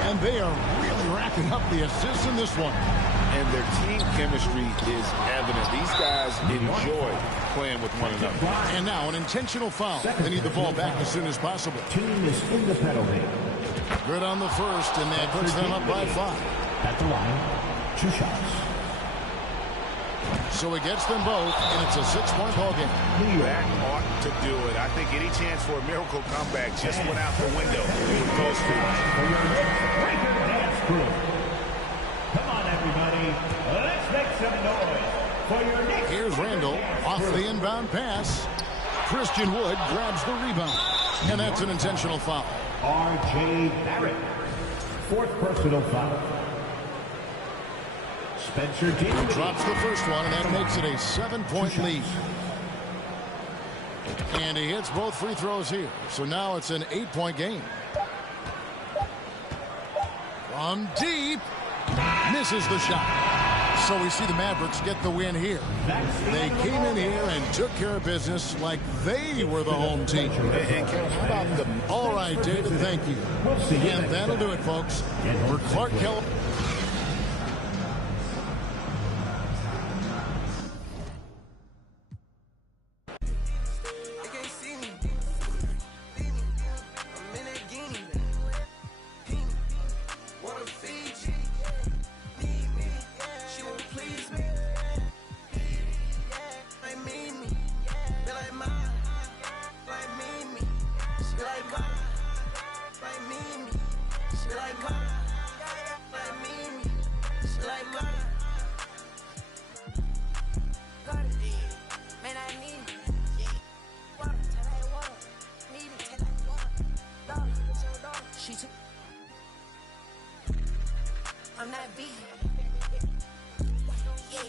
And they are really racking up the assists in this one. And their team chemistry is evident. These guys enjoy playing with one another. And now an intentional foul. They need the ball back as soon as possible. Team is in the penalty. Good on the first, and that puts them up by 5. At the line, 2 shots. So it gets them both, and it's a 6-point ball game. That ought to do it. I think any chance for a miracle comeback just went out the window with those two. Breaker dance crew. Come on, everybody. Let's make some noise for your Knicks. Here's Randall off the inbound pass. Christian Wood grabs the rebound. And that's an intentional foul. R.J. Barrett. Fourth personal foul. Spencer Dinwiddie drops the first one, and that makes it a 7-point lead. And he hits both free throws here. So now it's an 8-point game. From deep. misses the shot. So we see the Mavericks get the win here. They came in here and took care of business like they were the home team. All right, David, thank you. And that'll do it, folks. For Clark Kellogg. I'm not vegan.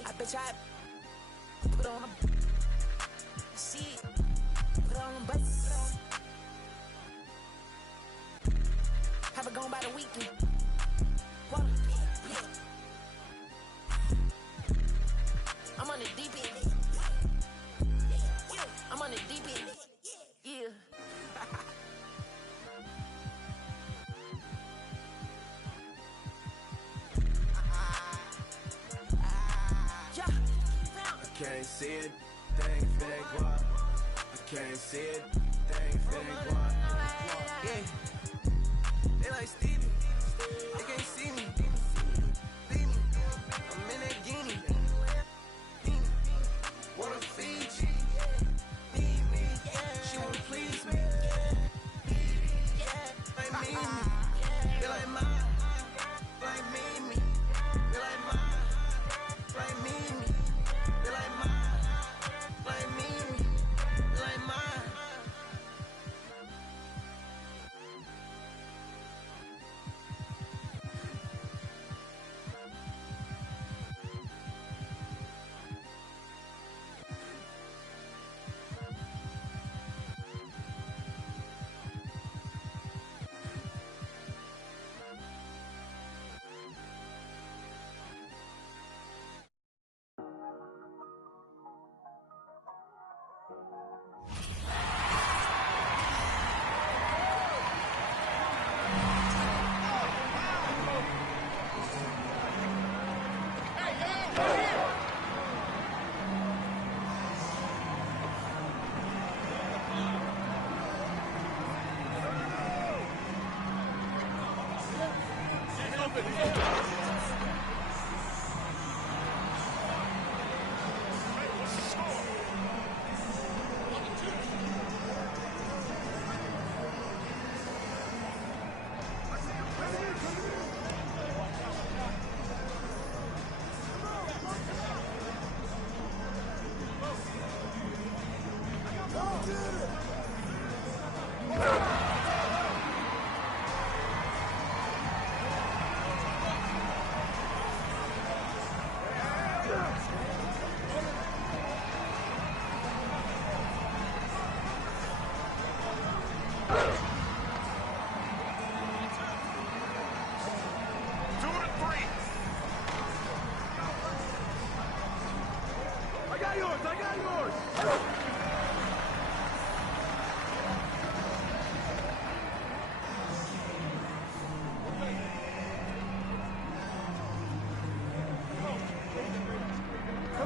I bet I put on a see, put on a bus. Have it gone by the weekend. What? I'm on the deep end. I'm on the deep end. Yeah. Can't see it, thing fake what? I can't see it, thing fake what? Yeah, they like Stevie, they can't see me. I'm in that guinea. Wanna feed you? She wanna please me. Like me, they like mine, like me. They like mine, like me.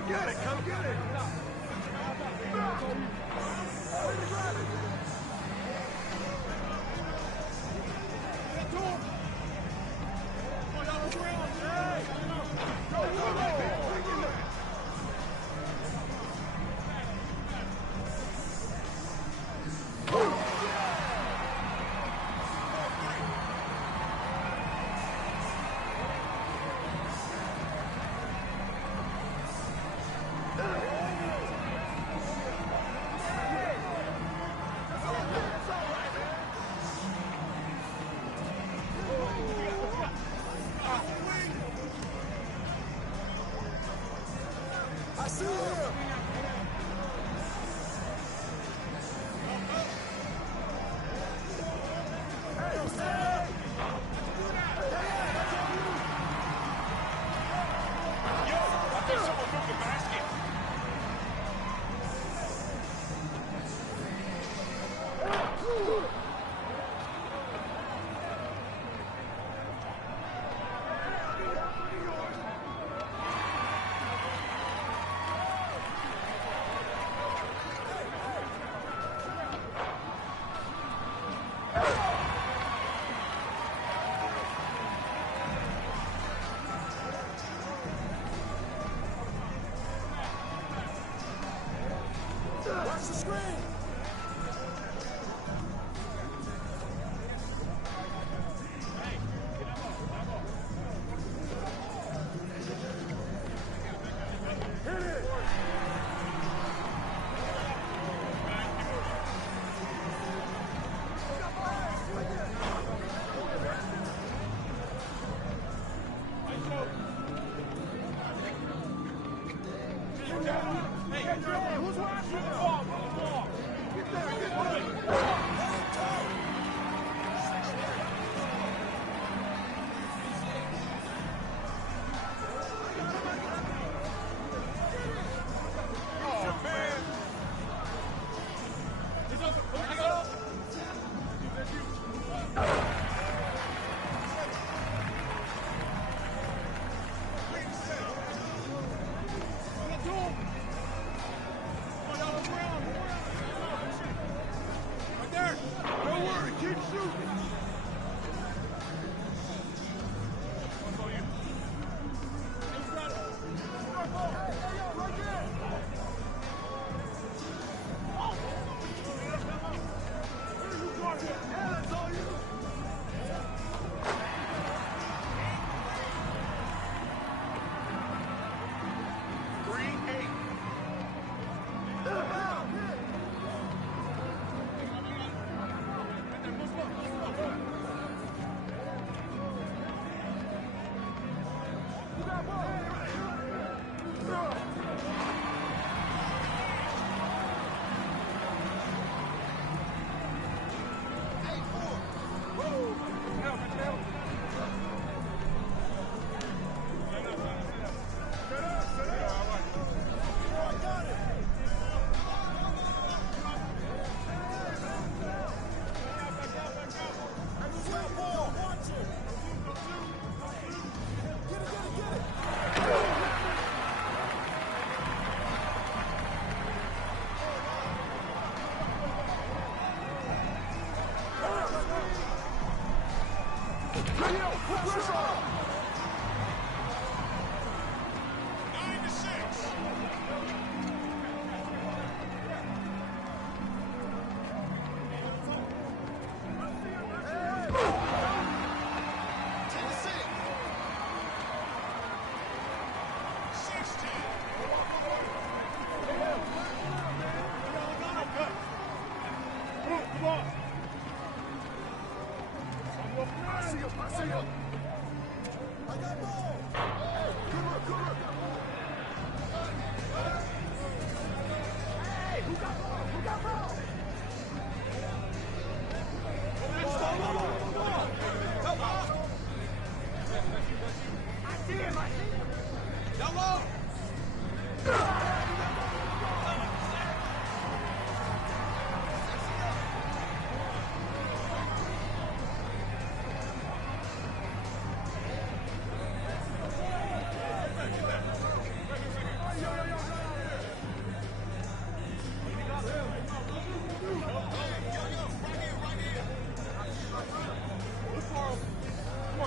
Get it, come get it.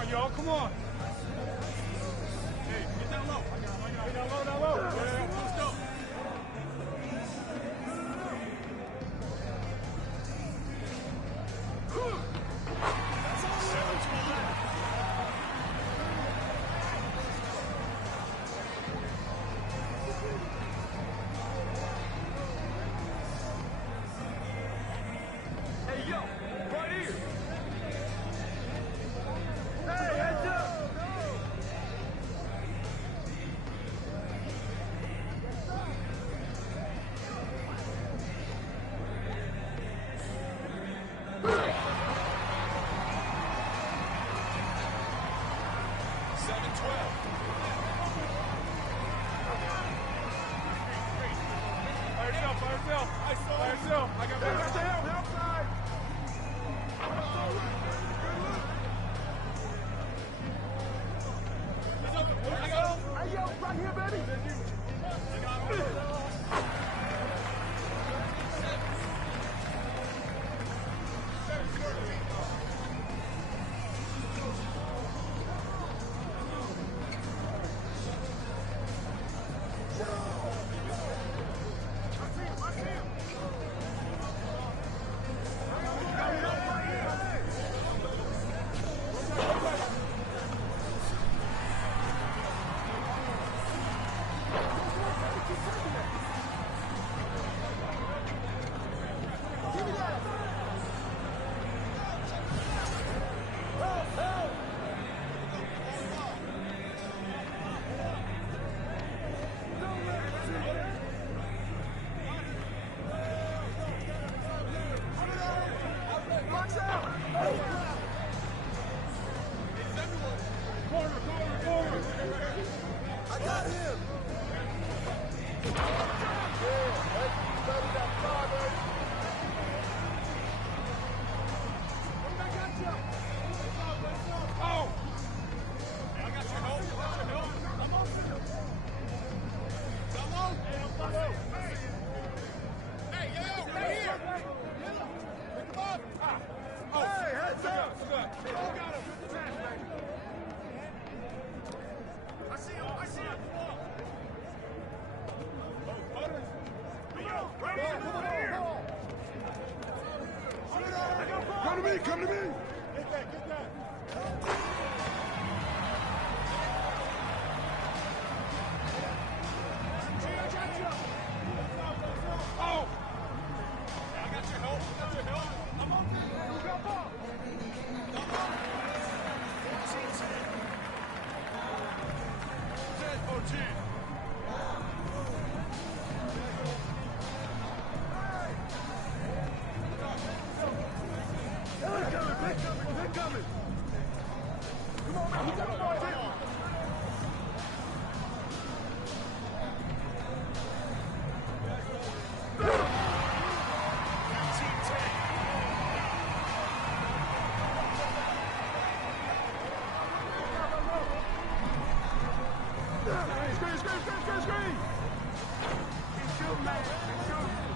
Y'all, come on. Hey, get down low. Get down low, down low. Yeah, let's go. Hey, yo, right here. Hey, heads up. I got one. Outside. Hey, yo, right here, baby. come to me. Get that, get that. Oh! I got your help. I got your help. I'm on. You got ball. Come on. 14. They're coming. Come on, man. Come on. Screen. Keep shooting, man. Keep shooting.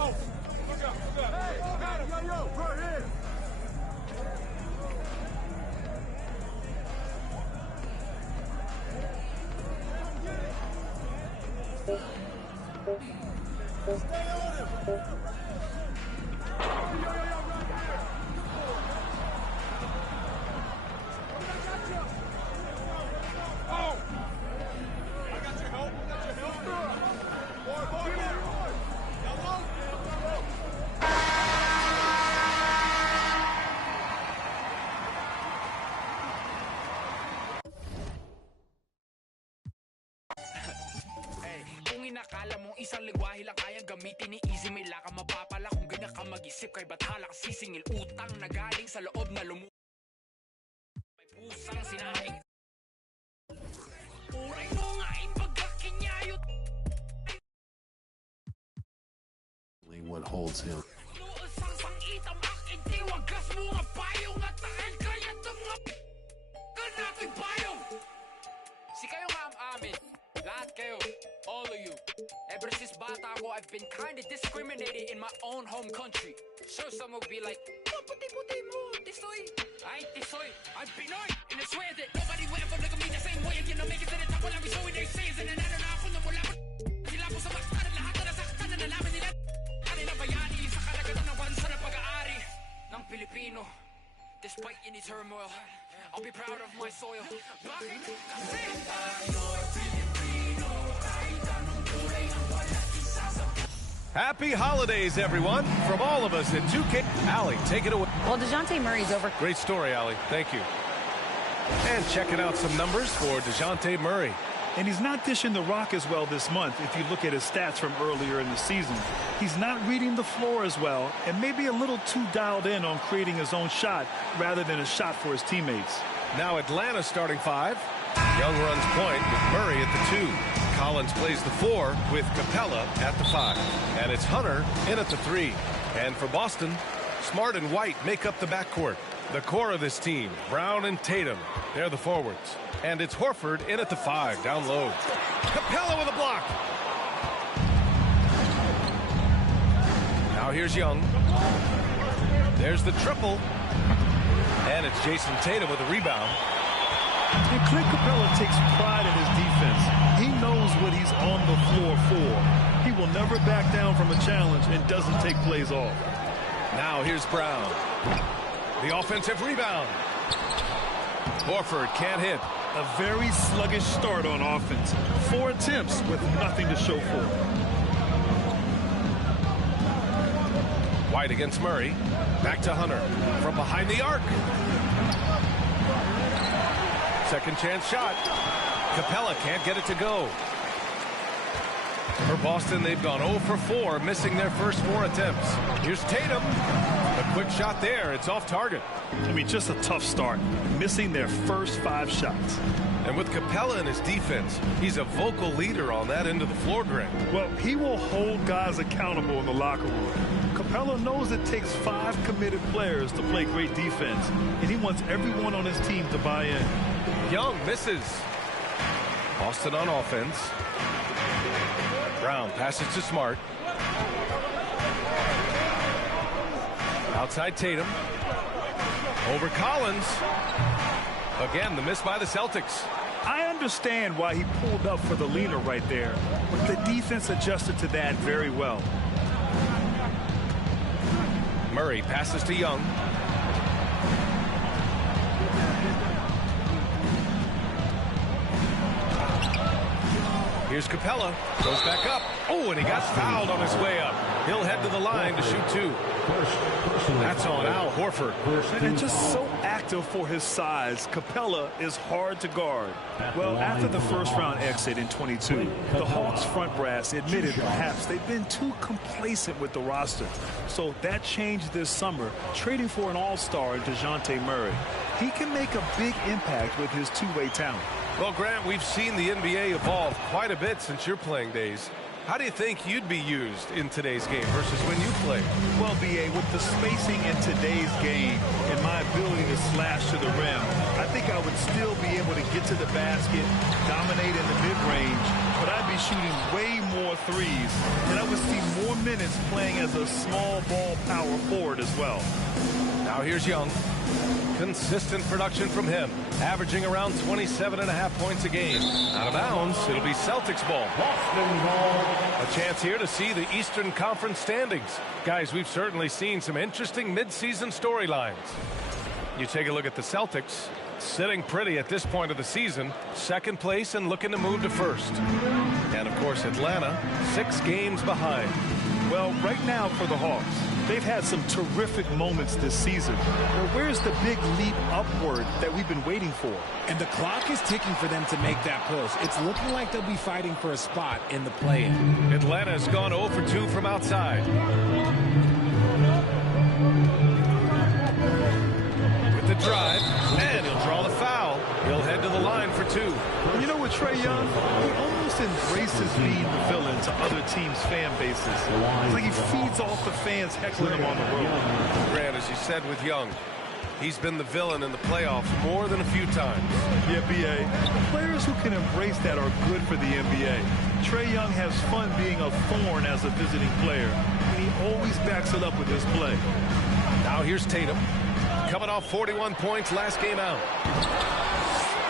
Oh, look out, look out. Hey, yo, right here. Stay on him. Kung inakala mong isang lingwahe lang kayang gamitin ni Easy, may laka mapapala kung ganyan ka mag-isip. Kay ba't halak sisingil utang na galing sa loob na may pusang sinaing. Uray mo nga ipagkakinyayot. What holds him. Nuusang sangitam akin tiwagas mo nga payong at takil kaya mga kanato'y payong. Si kayo nga amin. Lahat kayo, all of you. Ever since bata ako, I've been kinda discriminated in my own home country. Sure, some will be like, oh, puti-puti mo, tisoy. I ain't tisoy, I'm Pinoy. And I swear that nobody will ever look at me the same way again. I'll make it to the top while I'm showing their sins. And nanalo na ako na mula pa. Sila po sa baktan at lahat na nasaktan na nalaman nila. Ano na bayani sa karagatan ng bansa na pag-aari ng Pilipino. Despite any turmoil, I'll be proud of my soil. Bakit? Kasi tayo'y Pilipino. Kahit anong kulay ang walang isa sa... Happy holidays, everyone, from all of us at 2K. Allie, take it away. Well, DeJounte Murray's over. Great story, Allie. Thank you. And checking out some numbers for DeJounte Murray. And he's not dishing the rock as well this month if you look at his stats from earlier in the season. He's not reading the floor as well and maybe a little too dialed in on creating his own shot rather than a shot for his teammates. Now Atlanta starting 5. Young runs point with Murray at the 2. Collins plays the 4 with Capella at the 5. And it's Hunter in at the 3. And for Boston, Smart and White make up the backcourt. The core of this team, Brown and Tatum, they're the forwards. And it's Horford in at the 5, down low. Capella with a block. Now here's Young. There's the triple. And it's Jason Tatum with a rebound. And Clint Capella takes pride in his defense. He knows what he's on the floor for. He will never back down from a challenge and doesn't take plays off. Now here's Brown. The offensive rebound. Horford can't hit. A very sluggish start on offense. 4 attempts with nothing to show for it. White against Murray. Back to Hunter. From behind the arc. Second chance shot. Capella can't get it to go. For Boston, they've gone 0 for 4, missing their first 4 attempts. Here's Tatum. A quick shot there. It's off target. I mean, just a tough start. Missing their first 5 shots. And with Capella in his defense, he's a vocal leader on that end of the floor, Grant. Well, he will hold guys accountable in the locker room. Capella knows it takes 5 committed players to play great defense, and he wants everyone on his team to buy in. Young misses. Boston on offense. Brown passes to Smart. Outside Tatum. Over Collins. Again, the miss by the Celtics. I understand why he pulled up for the leaner right there, but the defense adjusted to that very well. Murray passes to Young. Here's Capella. Goes back up. Oh, and he got fouled on his way up. He'll head to the line to shoot 2. That's on Al Horford. And just so active for his size, Capella is hard to guard. Well, after the first-round exit in 22, the Hawks front brass admitted perhaps they've been too complacent with the roster. So that changed this summer, trading for an all-star in DeJounte Murray. He can make a big impact with his two-way talent. Well, Grant, we've seen the NBA evolve quite a bit since your playing days. How do you think you'd be used in today's game versus when you played? Well, B.A., with the spacing in today's game and my ability to slash to the rim, I think I would still be able to get to the basket, dominate in the mid-range, but I'd be shooting way more threes, and I would see more minutes playing as a small ball power forward as well. Now here's Young. Consistent production from him, averaging around 27.5 points a game. Out of bounds, it'll be Celtics ball. A chance here to see the Eastern Conference standings. Guys, we've certainly seen some interesting midseason storylines. You take a look at the Celtics, sitting pretty at this point of the season, second place and looking to move to first. And of course Atlanta, 6 games behind. Well, right now for the Hawks, they've had some terrific moments this season. But where's the big leap upward that we've been waiting for? And the clock is ticking for them to make that push. It's looking like they'll be fighting for a spot in the play-in. Atlanta has gone 0 for 2 from outside. With the drive, and he'll draw the foul. He'll head to the line for 2. You know what, Trae Young? He almost embraces being the villain to other teams' fan bases. It's like he feeds off the fans heckling him on the road. Grant, as you said with Young, he's been the villain in the playoffs more than a few times. Yeah, B.A. Players who can embrace that are good for the NBA. Trae Young has fun being a thorn as a visiting player, and he always backs it up with his play. Now here's Tatum, coming off 41 points last game out.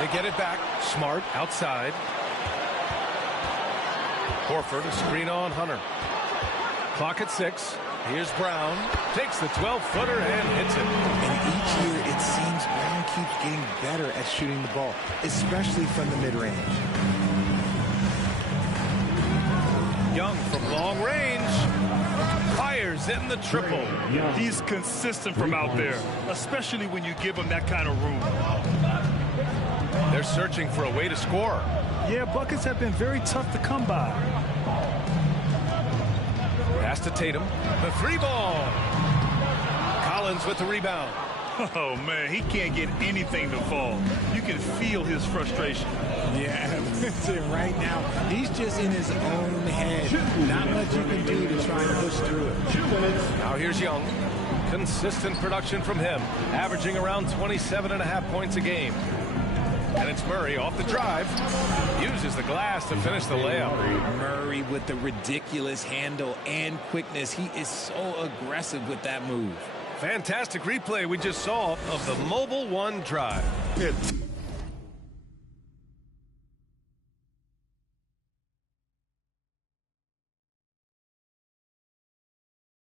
They get it back. Smart outside. Horford a screen on Hunter. Clock at 6. Here's Brown. Takes the 12-footer and hits it. And each year it seems Brown keeps getting better at shooting the ball, especially from the mid-range. Young from long range. Fires in the triple. He's consistent from out there, especially when you give him that kind of room. They're searching for a way to score. Yeah, buckets have been very tough to come by. Pass to Tatum. The 3 ball. Collins with the rebound. Oh, man, he can't get anything to fall. You can feel his frustration. Yeah, right now, he's just in his own head. Not much you can do to try and push through it. Now here's Young. Consistent production from him, averaging around 27.5 points a game. And it's Murray off the drive. Uses the glass to finish the layup. Murray with the ridiculous handle and quickness. He is so aggressive with that move. Fantastic replay we just saw of the Mobile One drive.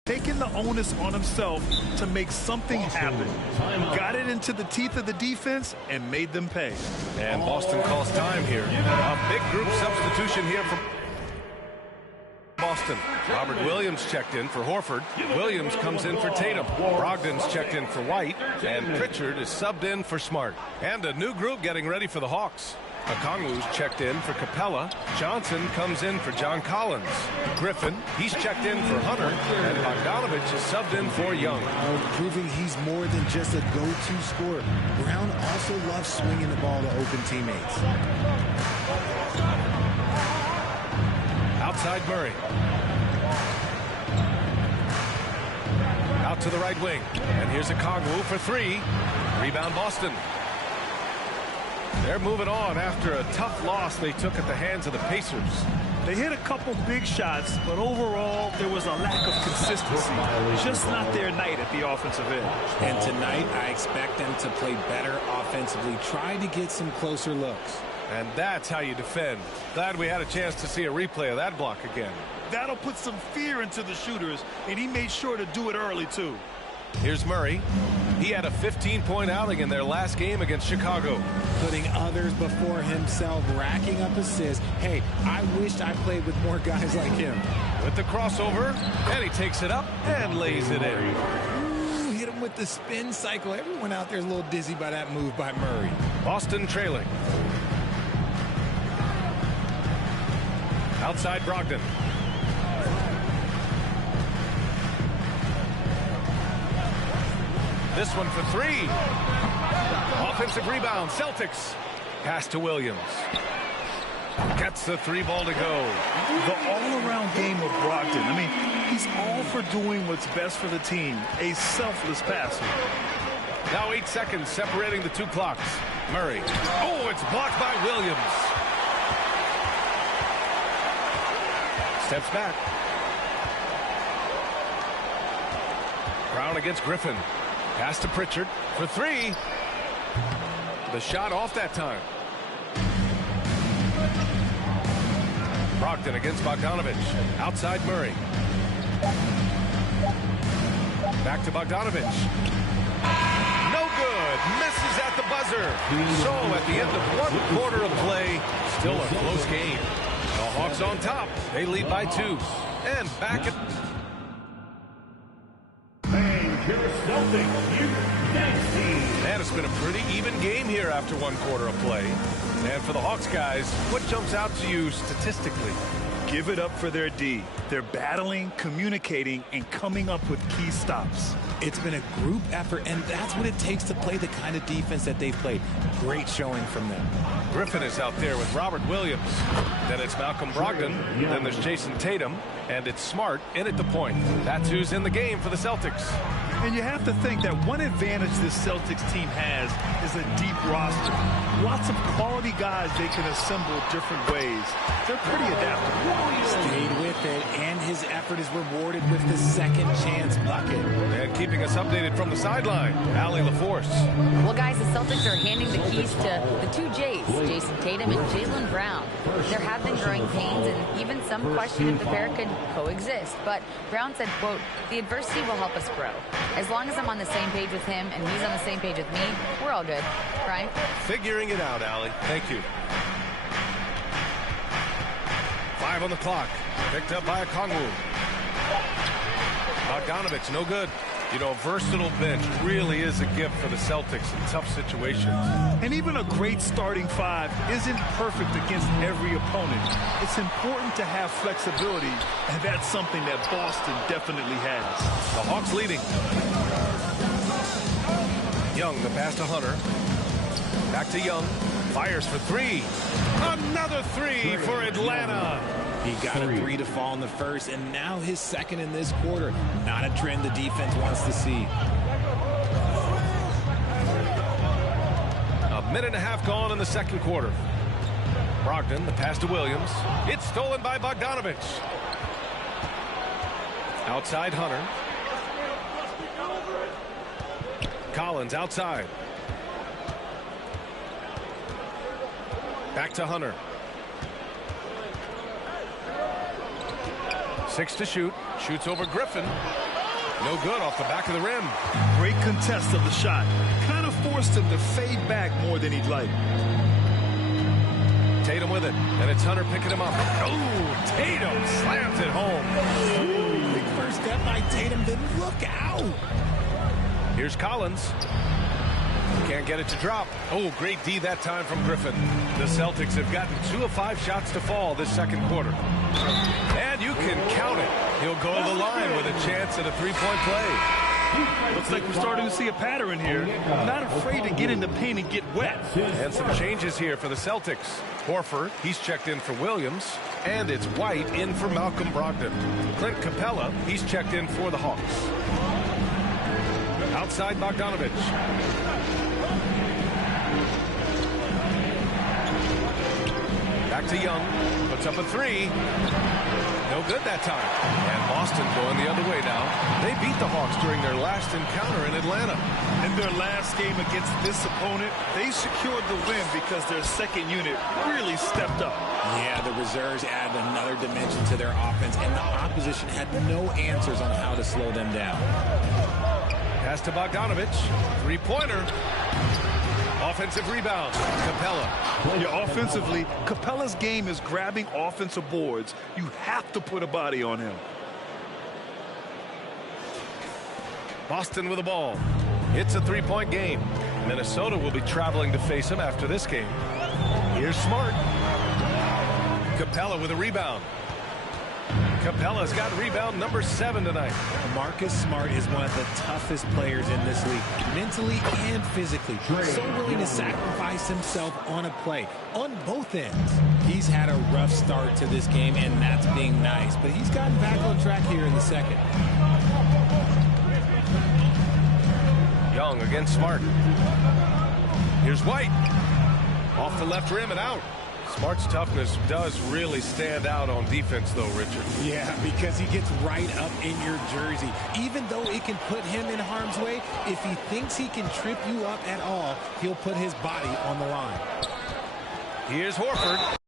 Taking the onus on himself to make something happen. Got it into the teeth of the defense and made them pay. And Boston calls time here. A big group substitution here from Boston. Robert Williams checked in for Horford. Williams comes in for Tatum. Brogdon's checked in for White. And Pritchard is subbed in for Smart. And a new group getting ready for the Hawks. Okongwu's checked in for Capella. Johnson comes in for John Collins. Griffin, he's checked in for Hunter. And Bogdanovich is subbed in for Young. Proving he's more than just a go-to scorer. Brown also loves swinging the ball to open teammates. Outside Murray. Out to the right wing. And here's Okongwu for 3. Rebound Boston. They're moving on after a tough loss they took at the hands of the Pacers. They hit a couple big shots, but overall there was a lack of consistency. Just not their night at the offensive end. And tonight I expect them to play better offensively. Try to get some closer looks. And that's how you defend. Glad we had a chance to see a replay of that block again. That'll put some fear into the shooters, and he made sure to do it early too. Here's Murray. He had a 15-point outing in their last game against Chicago. Putting others before himself, racking up assists. Hey, I wished I played with more guys like him. With the crossover, and he takes it up and lays it in. Ooh, hit him with the spin cycle. Everyone out there is a little dizzy by that move by Murray. Boston trailing. Outside Brogdon. This one for 3. Offensive rebound, Celtics. Pass to Williams. Gets the 3 ball to go. The all-around game of Brogdon. I mean, he's all for doing what's best for the team. A selfless passer. Now 8 seconds separating the 2 clocks. Murray. Oh, it's blocked by Williams. Steps back. Brown against Griffin. Pass to Pritchard for three. The shot off that time. Brogdon against Bogdanovich. Outside Murray. Back to Bogdanovich. No good. Misses at the buzzer. So at the end of one quarter of play, still a close game. The Hawks on top. They lead by 2. And back at... And it's been a pretty even game here after one quarter of play. And for the Hawks guys, what jumps out to you statistically? Give it up for their D. They're battling, communicating, and coming up with key stops. It's been a group effort, and that's what it takes to play the kind of defense that they've played. Great showing from them. Griffin is out there with Robert Williams. Then it's Malcolm Brogdon. Then there's Jason Tatum. And it's Smart in at the point. That's who's in the game for the Celtics. And you have to think that one advantage this Celtics team has is a deep roster. Lots of quality guys they can assemble different ways. They're pretty adaptable. Stayed with it, and his effort is rewarded with the second chance bucket. And keeping us updated from the sideline, Allie LaForce. Well, guys, the Celtics are handing the keys to the 2 J's, Jason Tatum and Jaylen Brown. There have been growing pains and even some question if the pair could coexist. But Brown said, quote, "The adversity will help us grow. As long as I'm on the same page with him and he's on the same page with me, we're all good." Right? Figuring it out, Allie. Thank you. 5 on the clock. Picked up by Okongwu. Bogdanovich, no good. You know, a versatile bench really is a gift for the Celtics in tough situations. And even a great starting 5 isn't perfect against every opponent. It's important to have flexibility, and that's something that Boston definitely has. The Hawks leading. Young, the pass to Hunter. Back to Young. Fires for 3. Another 3 for Atlanta. He got a 3 to fall in the first, and now his second in this quarter. Not a trend the defense wants to see. A minute and a half gone in the second quarter. Brogdon, the pass to Williams. It's stolen by Bogdanovich. Outside Hunter. Collins outside. Back to Hunter. 6 to shoot. Shoots over Griffin. No good off the back of the rim. Great contest of the shot. Kind of forced him to fade back more than he'd like. Tatum with it. And it's Hunter picking him up. Oh, Tatum slams it home. Ooh, big first step by Tatum. Then look out. Here's Collins. Can't get it to drop. Oh, great D that time from Griffin. The Celtics have gotten 2 of 5 shots to fall this second quarter. And you can count it. He'll go to the line with a chance at a 3-point play. Looks like we're starting to see a pattern here. Not afraid to get in the paint and get wet. And some changes here for the Celtics. Horford, he's checked in for Williams. And it's White in for Malcolm Brogdon. Clint Capella, he's checked in for the Hawks. Outside Bogdanovich. Back to Young. Puts up a 3. No good that time. And Boston going the other way now. They beat the Hawks during their last encounter in Atlanta. In their last game against this opponent, they secured the win because their second unit really stepped up. Yeah, the reserves add another dimension to their offense, and the opposition had no answers on how to slow them down. Pass to Bogdanovich. 3-pointer. Offensive rebound. Capella. Yeah, offensively, Capella's game is grabbing offensive boards. You have to put a body on him. Boston with the ball. It's a 3-point game. Minnesota will be traveling to face him after this game. Here's Smart. Capella with a rebound. Capella's got rebound number 7 tonight. Marcus Smart is one of the toughest players in this league, mentally and physically. So willing to sacrifice himself on a play, on both ends. He's had a rough start to this game, and that's being nice, but he's gotten back on track here in the second. Young against Smart. Here's White. Off the left rim and out. Smart's toughness does really stand out on defense, though, Richard. Yeah, because he gets right up in your jersey. Even though it can put him in harm's way, if he thinks he can trip you up at all, he'll put his body on the line. Here's Horford.